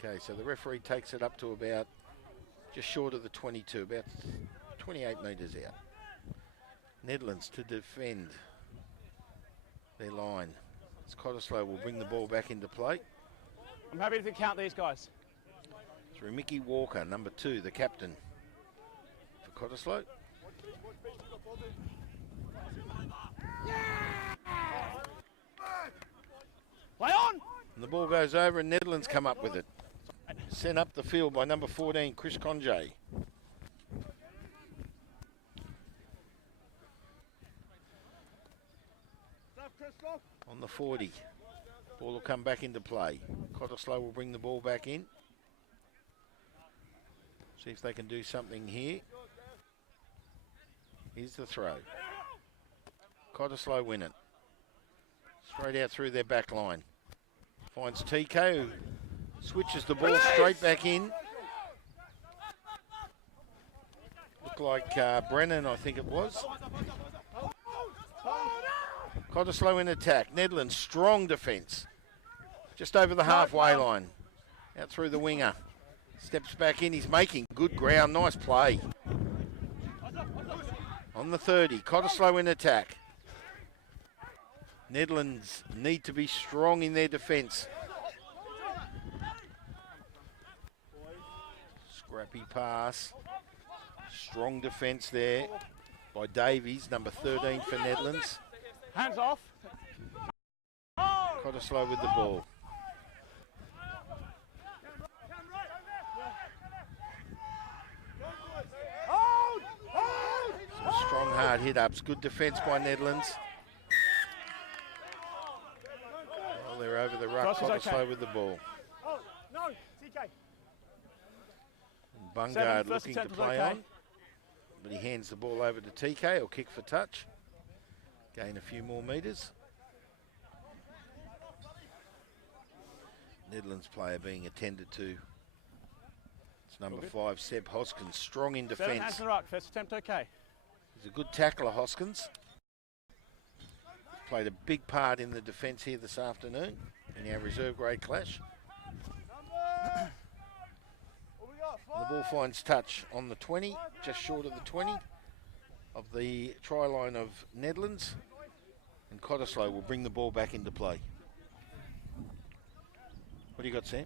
Okay, so the referee takes it up to about just short of the 22, about 28 metres out. Nedlands to defend their line. As Cottesloe will bring the ball back into play. I'm happy to count these guys. Through Mickey Walker, number 2, the captain for Cottesloe. Play on! And the ball goes over and Nedlands come up with it. Sent up the field by number 14, Chris Conjay. On the 40. Ball will come back into play. Cottesloe will bring the ball back in. See if they can do something here. Here's the throw. Cottesloe win it. Straight out through their back line. Finds TK, who switches the ball straight back in. Looked like Brennan, I think it was. Cottesloe in attack. Nedlands, strong defence. Just over the halfway line. Out through the winger. Steps back in, he's making good ground. Nice play. On the 30, Cottesloe in attack. Nedlands need to be strong in their defence. Scrappy pass. Strong defence there by Davies, number 13 for Nedlands. Hands off. Cottesloe with the ball. Some strong hard hit-ups. Good defence by Nedlands. Well, they're over the ruck. Cottesloe with the ball. No, TK. Bungard 7, looking to attempt play okay. on. But he hands the ball over to TK. He'll kick for touch. Gain a few more metres. Nedlands player being attended to. It's number 5, Seb Hoskins. Strong in 7 hands defence. in the ruck. First attempt okay. He's a good tackler, Hoskins. Played a big part in the defence here this afternoon in our reserve grade clash. And the ball finds touch on the 20, just short of the 20 of the try line of Nedlands. And Cottesloe will bring the ball back into play. What do you got, Sam?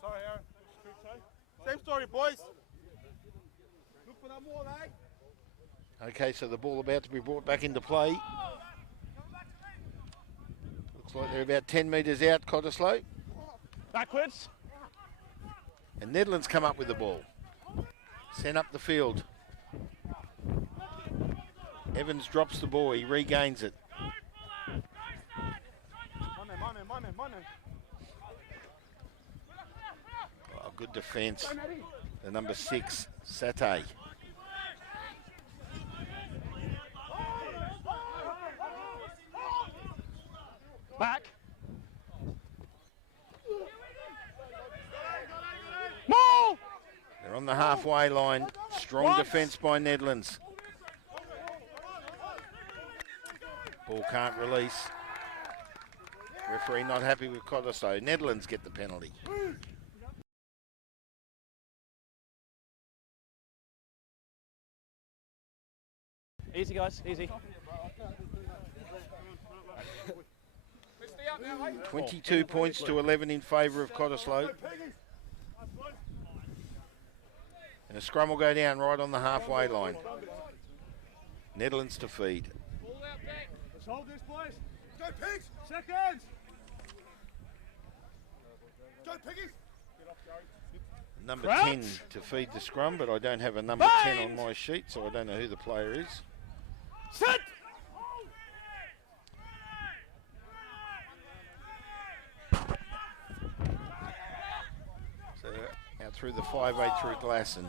Sorry, Aaron. Same story, boys. Look for that wall, eh? Okay, so the ball about to be brought back into play. Looks like they're about 10 metres out, Cottesloe. Backwards. And Nedlands come up with the ball. Sent up the field. Evans drops the ball. He regains it. Money. Oh, good defence. The number 6, Satay. Back. Move! They're on the halfway line. Strong defence by Nedlands. Ball can't release. Referee not happy with Cottesloe. Nedlands get the penalty. Easy, guys, easy. 22 points to 11 in favour of Cottesloe. And a scrum will go down right on the halfway line. Nedlands to feed. Let's hold this, boys. Go, Pigs. Seconds. Go, Piggies. Number 10 to feed the scrum, but I don't have a number 10 on my sheet, so I don't know who the player is. Sit! So out through the 5-8 through Glasson.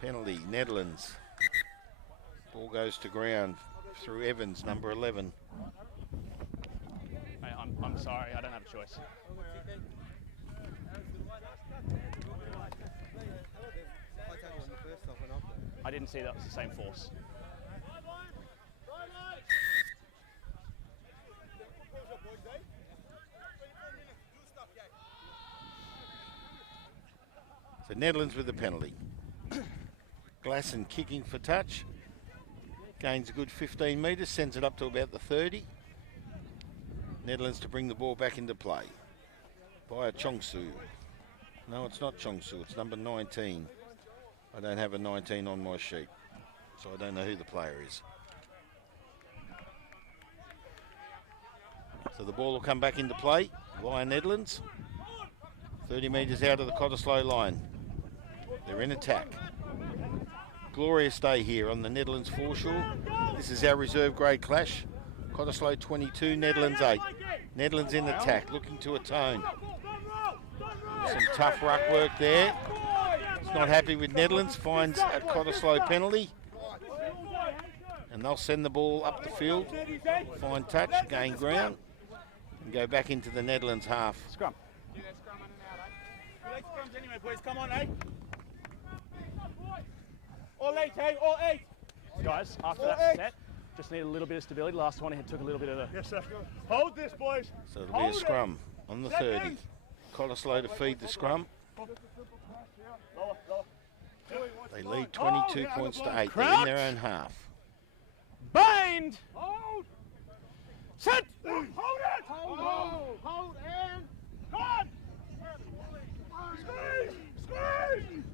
Penalty, Nedlands. Ball goes to ground through Evans, number 11. Hey, I'm sorry, I don't have a choice. I didn't see that was the same force. So Nedlands with the penalty. Glasson kicking for touch. Gains a good 15 metres, sends it up to about the 30. Nedlands to bring the ball back into play. By Chongsu. No, it's not Chongsu, it's number 19. I don't have a 19 on my sheet, so I don't know who the player is. So the ball will come back into play via Nedlands. 30 metres out of the Cottesloe line. They're in attack. Glorious day here on the Nedlands foreshore. This is our reserve grade clash. Cottesloe 22, Nedlands 8. Nedlands in attack, looking to atone. Some tough ruck work there. He's not happy with Nedlands, finds a Cottesloe penalty. And they'll send the ball up the field. Fine touch, gain ground. And go back into the Nedlands half. Scrum. Anyway, boys, come on, eh? All 8, eh? All 8. Guys, after that set, just need a little bit of stability. Last one, he took a little bit of a... Yes, sir. Hold this, boys. So it'll be a scrum on the 30. Cottesloe to feed the scrum. They lead 22 points to 8. They're in their own half. Bind! Hold. Set! Hold it. Hold and run. Squeeze. Squeeze.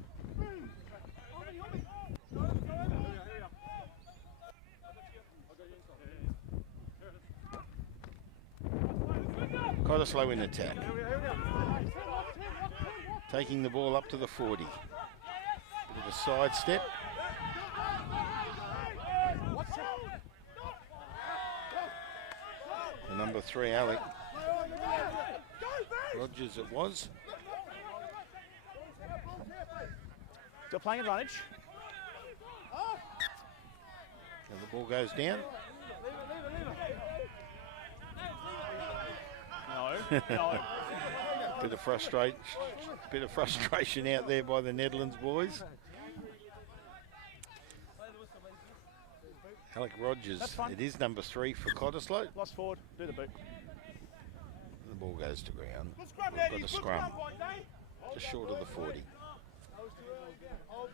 Cottesloe in attack. Taking the ball up to the 40. Bit of a side step. The number 3, Alec Rogers it was. Still playing advantage. And the ball goes down. No. Bit of frustration out there by the Nedlands boys. Alec Rogers, it is number 3 for Cottesloe. Lost forward, do the boot. The ball goes to ground. We've got a scrum, just short of the 40.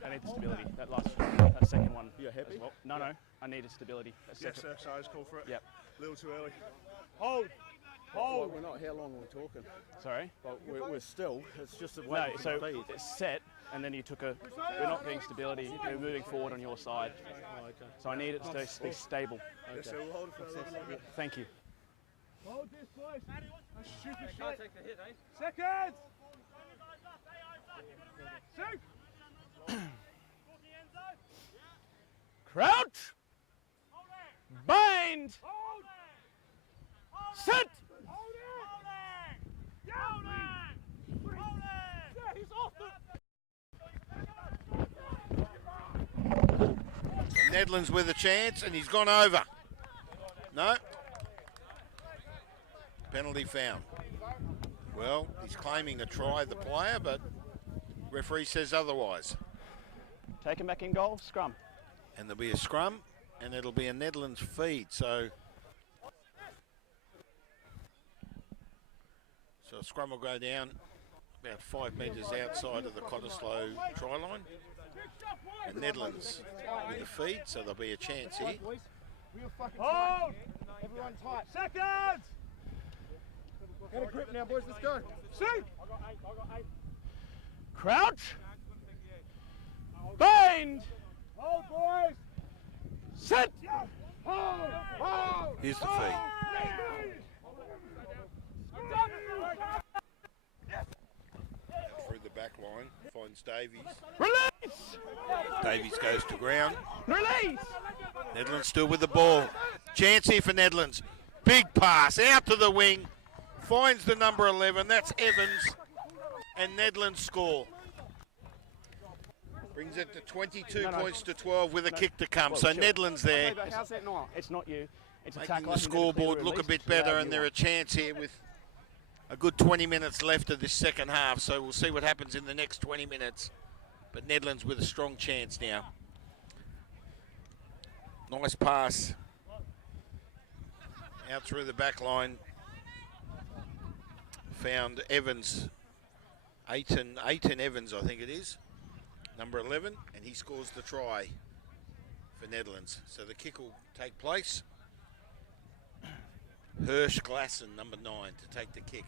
I need the stability. That second one. You're happy? As well. No, I need a stability. Yes, sir. So I just call for it. Yep. A little too early. Hold. Hold. We're not, how long we're talking? Sorry? But we're still, it's just a No, way so it's set, and then you took a... We're not getting stability. We're moving forward on your side. Oh, okay. So I need it to be stable. Yes, sir. We'll hold it for a little bit. Thank you. Hold this, boys. Shoot the Can't shot. take the hit, eh? Seconds. 6. Crouch. Bind. Sit. Nedlands with a chance, and he's gone over. No. Penalty found. Well, he's claiming to try the player, but referee says otherwise. Take him back in goal. Scrum. And there'll be a scrum, and it'll be a Nedlands feed. So a scrum will go down about 5 metres outside of the Cottesloe try line. And Nedlands with the feed, so there'll be a chance here. Hold! Everyone tight. Seconds! Get a grip now, boys. Let's go. See! Crouch. Bind. Hold, boys! Sit. Hold! Hold! Here's the feed. Through the back line, finds Davies. Release. Davies goes to ground. Release. Nedlands still with the ball. Chance here for Nedlands. Big pass out to the wing. Finds the number 11. That's Evans. And Nedlands score. Brings it to 22 points to 12 with a kick to come. So Nedlands there. How's that not? It's not you. It's a Making tackle. the scoreboard look a bit better, and there a chance here with a good 20 minutes left of this second half. So we'll see what happens in the next 20 minutes. But Nedlands with a strong chance now. Nice pass. Out through the back line. Found Evans. Aiton Evans, I think it is. Number 11. And he scores the try for Nedlands. So the kick will take place. Hirsch Glassen, number 9, to take the kick.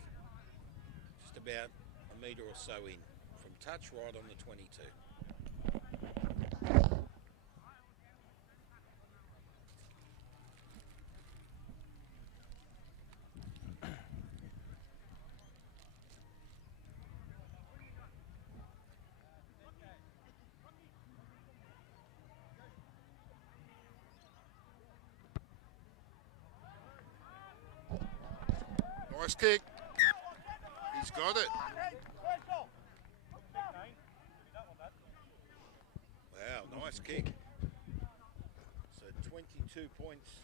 Just about a metre or so in. From touch right on the 22. Nice kick. He's got it. Wow, nice kick. So 22 points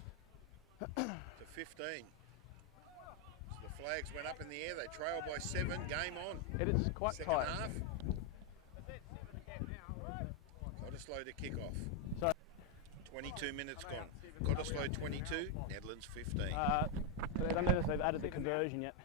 to 15. So the flags went up in the air. They trailed by 7. Game on. It is quite Second tight. half. Cottesloe to kick off. Sorry. 22 minutes gone. Cottesloe 22, Nedlands 15. They don't know if they've added the conversion yet.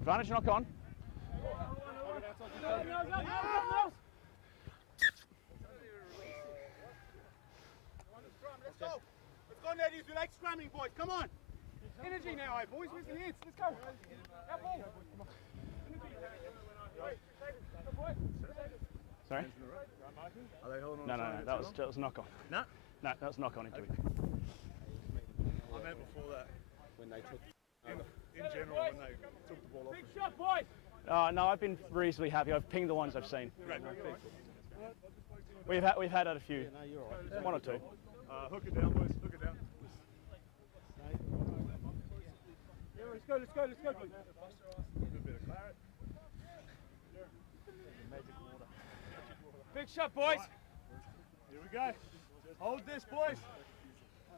Advantage knock on. Let's go, Neddies. We like scramming, boys. Come on. Energy now, boys. Where's the heads? Let's go. That ball. Sorry? Are they holding on? No. That was a knock on. No? No, that was a knock on into it. I meant before that. When they took... In general, when they took the ball off. Big shot, boys. No, I've been reasonably happy. I've pinged the ones I've seen. Great. We've had a few. No, you're all right. One or two. Hook it down, boys. Hook it down. Yeah, let's go, boys. A good bit of claret. Magic water. Big shot, boys. Here we go. Hold this, boys.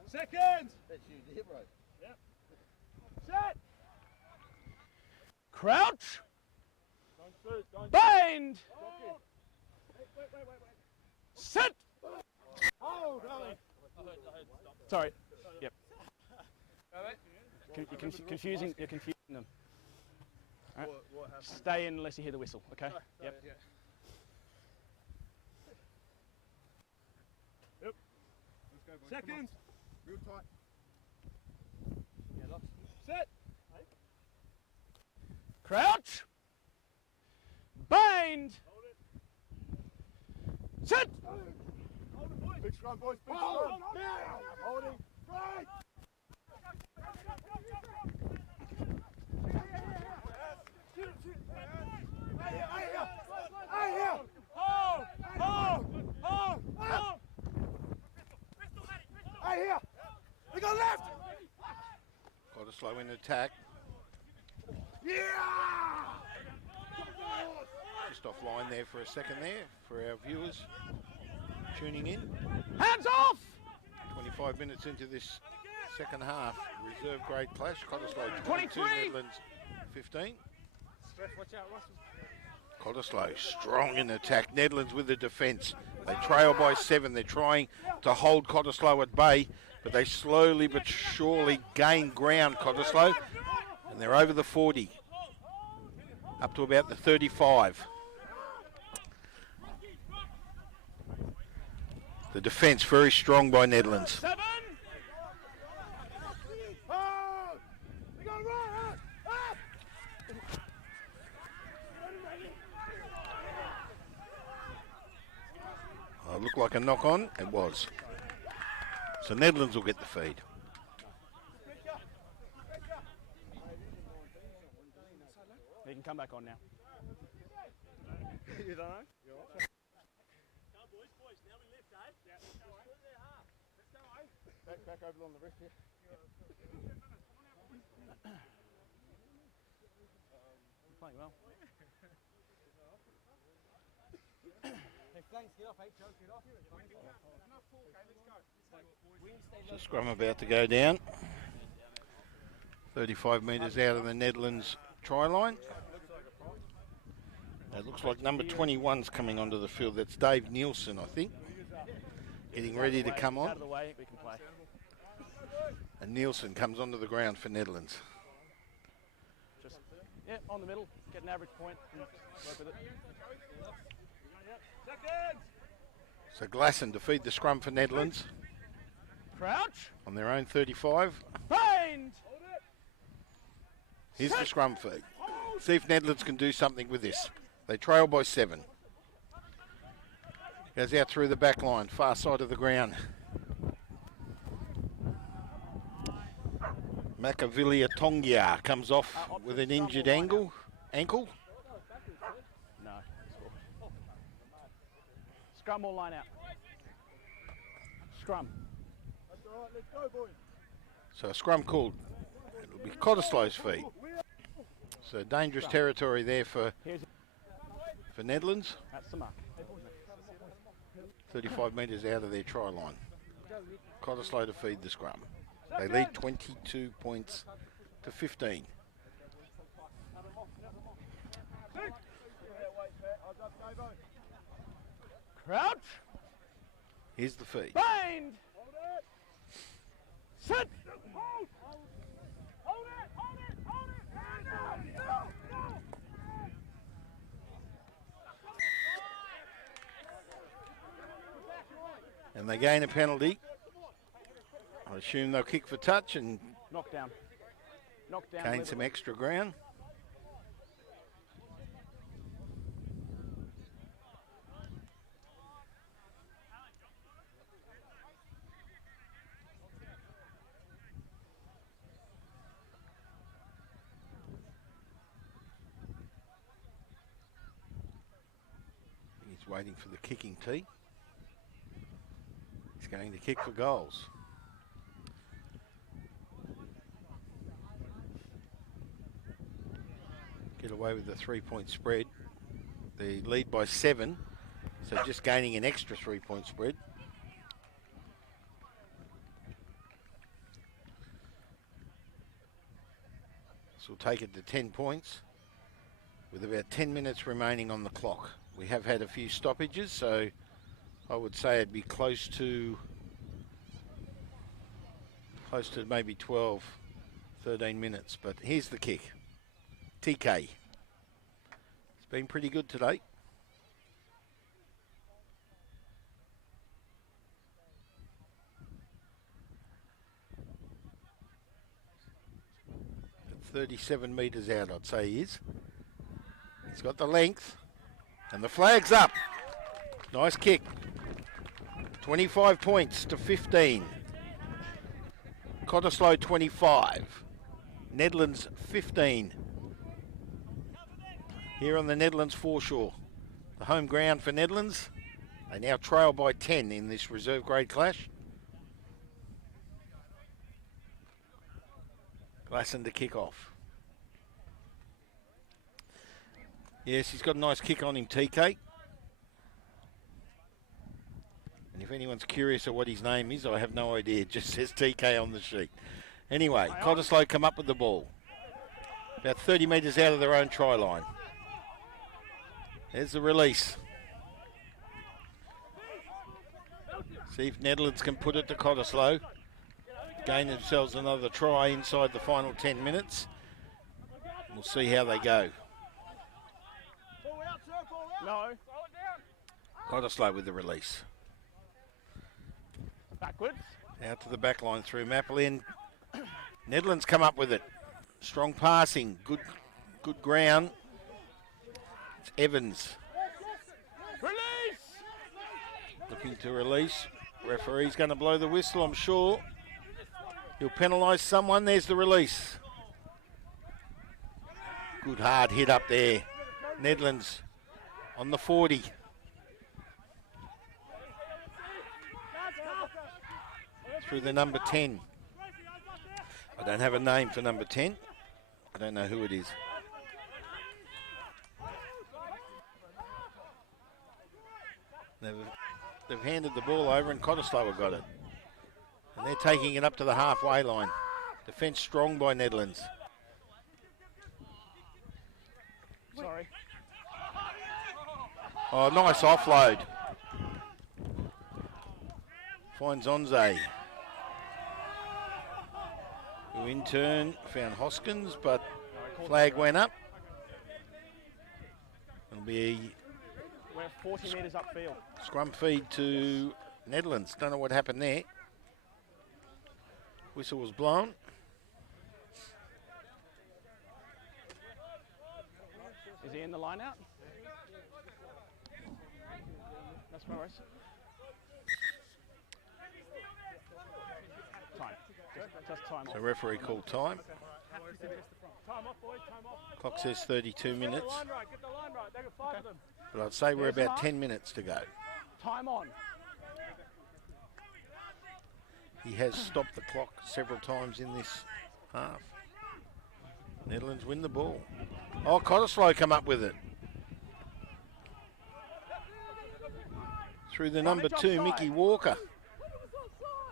Seconds. That's you there, bro. Yep. Set. Crouch. Bind! Sit! Sorry. Yep. You're confusing them. All right. Stay in unless you hear the whistle, okay? Yep. Yeah. Yep. Let's go, boys. Seconds. Real tight. Set. Crouch! Bind! Sit! Big scrum, boys. Big scrum. Holding. Right. We go left. Cottesloe in attack. Yeah. Just offline there for a second there for our viewers tuning in. Hands off! 25 minutes into this second half. Reserve grade clash. Cottesloe 22, 23. Nedlands 15. Watch out, Russell. Cottesloe strong in attack. Nedlands with the defence. They trail by 7. They're trying to hold Cottesloe at bay, but they slowly but surely gain ground, Cottesloe. And they're over the 40. Up to about the 35. The defence very strong by Nedlands. 7! We go right. Oh, it looked like a knock on. It was. So Nedlands will get the feed. He can come back on now. You don't know? Back over on the wrist here. Playing well. So scrum about to go down. 35 metres out of the Nedlands try line. It looks like number 21's coming onto the field. That's Dave Nielsen, I think. Getting ready to come on. Out of the way, we can play. And Nielsen comes onto the ground for Nedlands. Just, yeah, on the middle, get an average point and work with it. So Glasson to feed the scrum for Nedlands Crouch! on their own 35. Bind! Here's the scrum feed. See if Nedlands can do something with this. They trail by 7. Goes out through the back line, far side of the ground. Makavilia Tongia comes off with an injured ankle. No. Scrum or line out? Scrum. That's all right, let's go, boys. So a scrum called. It'll be Cottesloe's feet. So dangerous territory there for Nedlands. That's the mark. 35 metres out of their try line. Cottesloe to feed the scrum. They lead 22 points to 15. Crouch! Here's the feed. Bind! Sit! And they gain a penalty. I assume they'll kick for touch and Knock down. Knock down. gain leave some it. extra ground. He's waiting for the kicking tee. He's going to kick for goals. Get away with the 3-point spread. They lead by 7, so just gaining an extra 3-point spread. So we'll take it to 10 points. with about 10 minutes remaining on the clock. We have had a few stoppages, so I would say it'd be close to maybe 12, 13 minutes. But here's the kick. TK. It's been pretty good today. At 37 metres out, I'd say he is. He's got the length. And the flag's up. Nice kick. 25 points to 15. Cottesloe 25. Nedlands 15. Here on the Nedlands foreshore. The home ground for Nedlands. They now trail by 10 in this reserve grade clash. Glasson to kick off. Yes, he's got a nice kick on him, TK. And if anyone's curious of what his name is, I have no idea. It just says TK on the sheet. Anyway, Cottesloe come up with the ball. About 30 metres out of their own try line. There's the release. See if Nedlands can put it to Cottesloe. Gain themselves another try inside the final 10 minutes. We'll see how they go. No. Cottesloe with the release. Backwards. Out to the back line through Maplin. Nedlands come up with it. Strong passing. Good ground. It's Evans. Release! Looking to release. Referee's going to blow the whistle, I'm sure. He'll penalise someone. There's the release. Good hard hit up there. Nedlands on the 40. Through the number 10. I don't have a name for number 10. I don't know who it is. They've handed the ball over and Cottesloe have got it. And they're taking it up to the halfway line. Defence strong by Nedlands. Sorry. Oh, nice offload. Finds Onze. Who in turn found Hoskins, but flag went up. It'll be We're 40 metres upfield. scrum feed to Nedlands. Don't know what happened there. Whistle was blown. Is he in the line out? That's no worries. Time. Just time off. So referee called time. Time off, boys. Time off. Clock says 32 minutes. Get the line right. They got 5 of them. But I'd say we're about 10 minutes to go. Time on. He has stopped the clock several times in this half. Netherlands win the ball. Oh, Cottesloe come up with it. Through the number 2, Mickey Walker.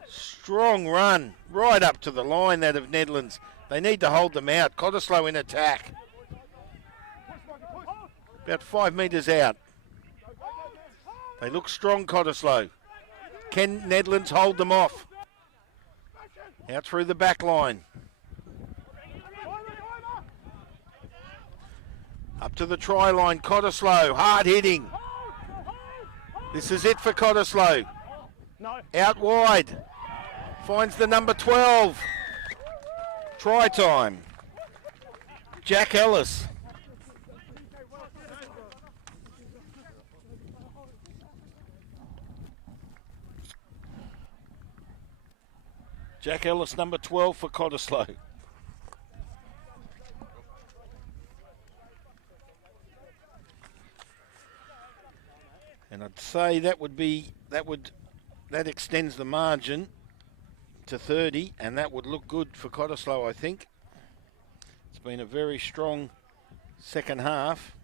Strong run, right up to the line, that of Nedlands. They need to hold them out. Cottesloe in attack. About 5 metres out. They look strong, Cottesloe. Can Nedlands hold them off? Out through the back line. Up to the try line, Cottesloe, hard hitting. This is it for Cottesloe. No. Out wide. Finds the number 12. Try time. Jack Ellis. Jack Ellis, number 12 for Cottesloe. And I'd say that extends the margin to 30, and that would look good for Cottesloe, I think. It's been a very strong second half.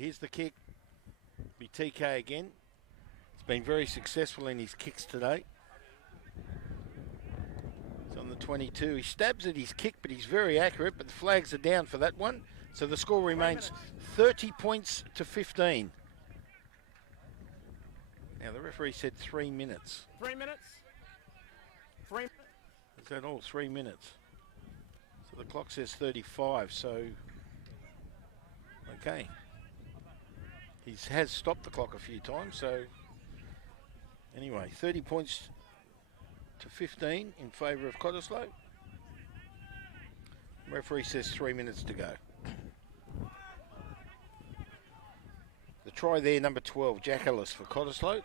here's the kick. Be TK again. He's been very successful in his kicks today. It's on the 22. He stabs at his kick, but he's very accurate, but the flags are down for that one. So the score remains 30 points to 15. Now the referee said 3 minutes. 3 minutes. 3 minutes. Is that all? 3 minutes. So the clock says 35, so okay. He has stopped the clock a few times, so anyway, 30 points to 15 in favour of Cottesloe. Referee says 3 minutes to go. The try there, number 12, Jack Ellis for Cottesloe.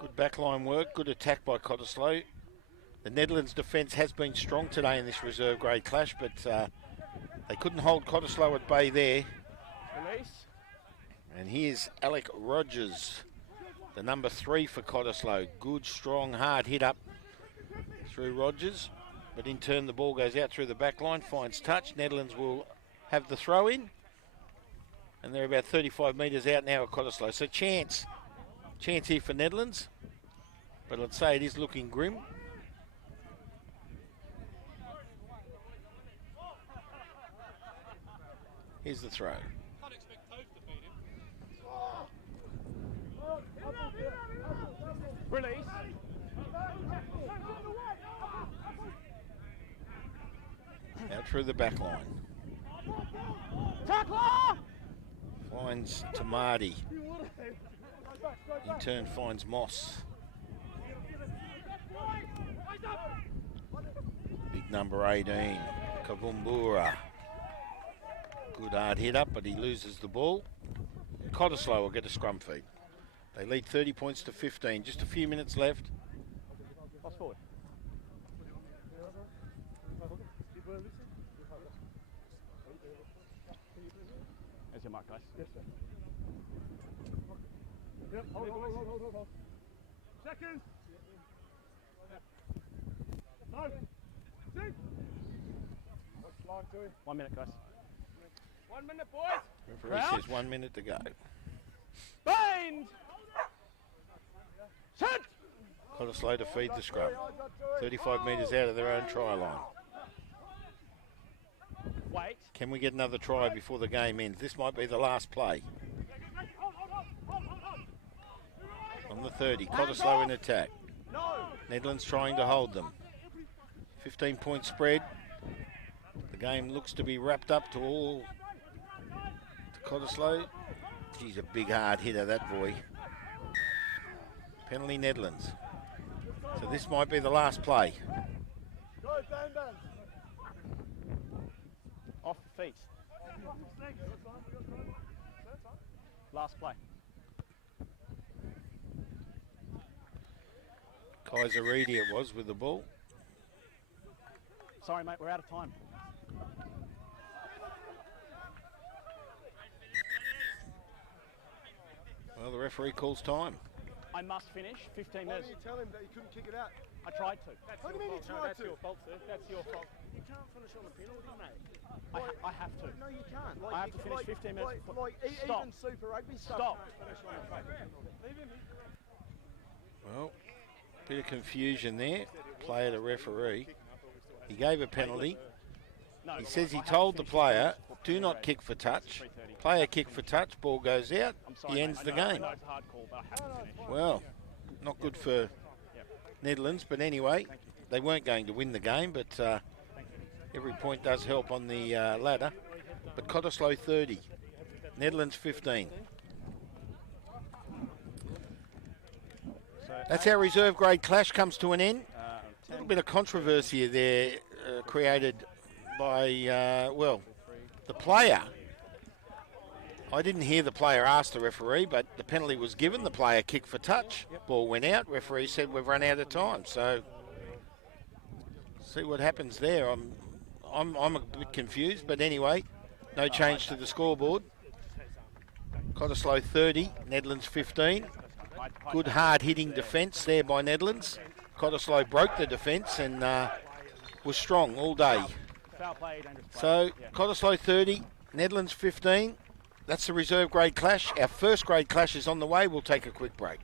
Good backline work, good attack by Cottesloe. The Nedlands defence has been strong today in this reserve grade clash, but they couldn't hold Cottesloe at bay there. Release. And here's Alec Rogers, the number 3 for Cottesloe. Good, strong, hard hit up through Rogers, but in turn the ball goes out through the back line, finds touch. Nedlands will have the throw in, and they're about 35 metres out now at Cottesloe. So chance here for Nedlands, but I'd say it is looking grim. Here's the throw. Release. Out through the back line. Tackler! Finds Tamati. In turn finds Moss. Big number 18, Kavumbura. Good hard hit up, but he loses the ball. Cottesloe will get a scrum feed. They lead 30 points to 15. Just a few minutes left. Pass forward. There's your mark, guys. Yes, sir. Yep, hold. Seconds. No. Six. What's line doing? 1 minute, guys. 1 minute, boys. Referee says 1 minute to go. Bind! Set! Cottesloe to feed the scrum. 35 metres out of their own try line. Wait. Can we get another try before the game ends? This might be the last play. On the 30, Cottesloe in attack. No! Nedlands trying to hold them. 15-point spread. The game looks to be wrapped up to Cottesloe. He's a big hard hitter, that boy. Penalty Nedlands. So this might be the last play. Go, Dan. Off the feet. Last play. Kaiser Reedy it was with the ball. Sorry, mate, we're out of time. Well, the referee calls time. I must finish. 15 Why minutes. didn't you tell him that he couldn't kick it out? I tried to. What do you mean you tried to? That's your fault, sir. That's your fault. You can't finish on a penalty, mate. I have to. No, you can't. I have to finish 15 minutes. Stop. Even Super Rugby stuff. Stop. Can't finish on a penalty. Leave him. Well, bit of confusion there. Player to referee. He gave a penalty. No, He says he I have to told the finish player, 15 minutes. do not kick for touch. 3:30. Player kick for touch, ball goes out. I'm sorry, He mate. ends I the know- I game. know it's a hard call, but I have to finish. Well, not good for Nedlands, but anyway, they weren't going to win the game, but every point does help on the ladder. But Cottesloe 30, Nedlands 15. That's our reserve grade clash comes to an end. A little bit of controversy there created by, well, the player. I didn't hear the player ask the referee, but the penalty was given. The player kicked for touch. Ball went out. Referee said we've run out of time. So see what happens there. I'm a bit confused, but anyway, no change to the scoreboard. Cottesloe 30, Nedlands 15. Good hard hitting defence there by Nedlands. Cottesloe broke the defence and was strong all day. Foul play, dangerous play. So Cottesloe 30, Nedlands 15. that's the reserve grade clash. Our first grade clash is on the way. We'll take a quick break.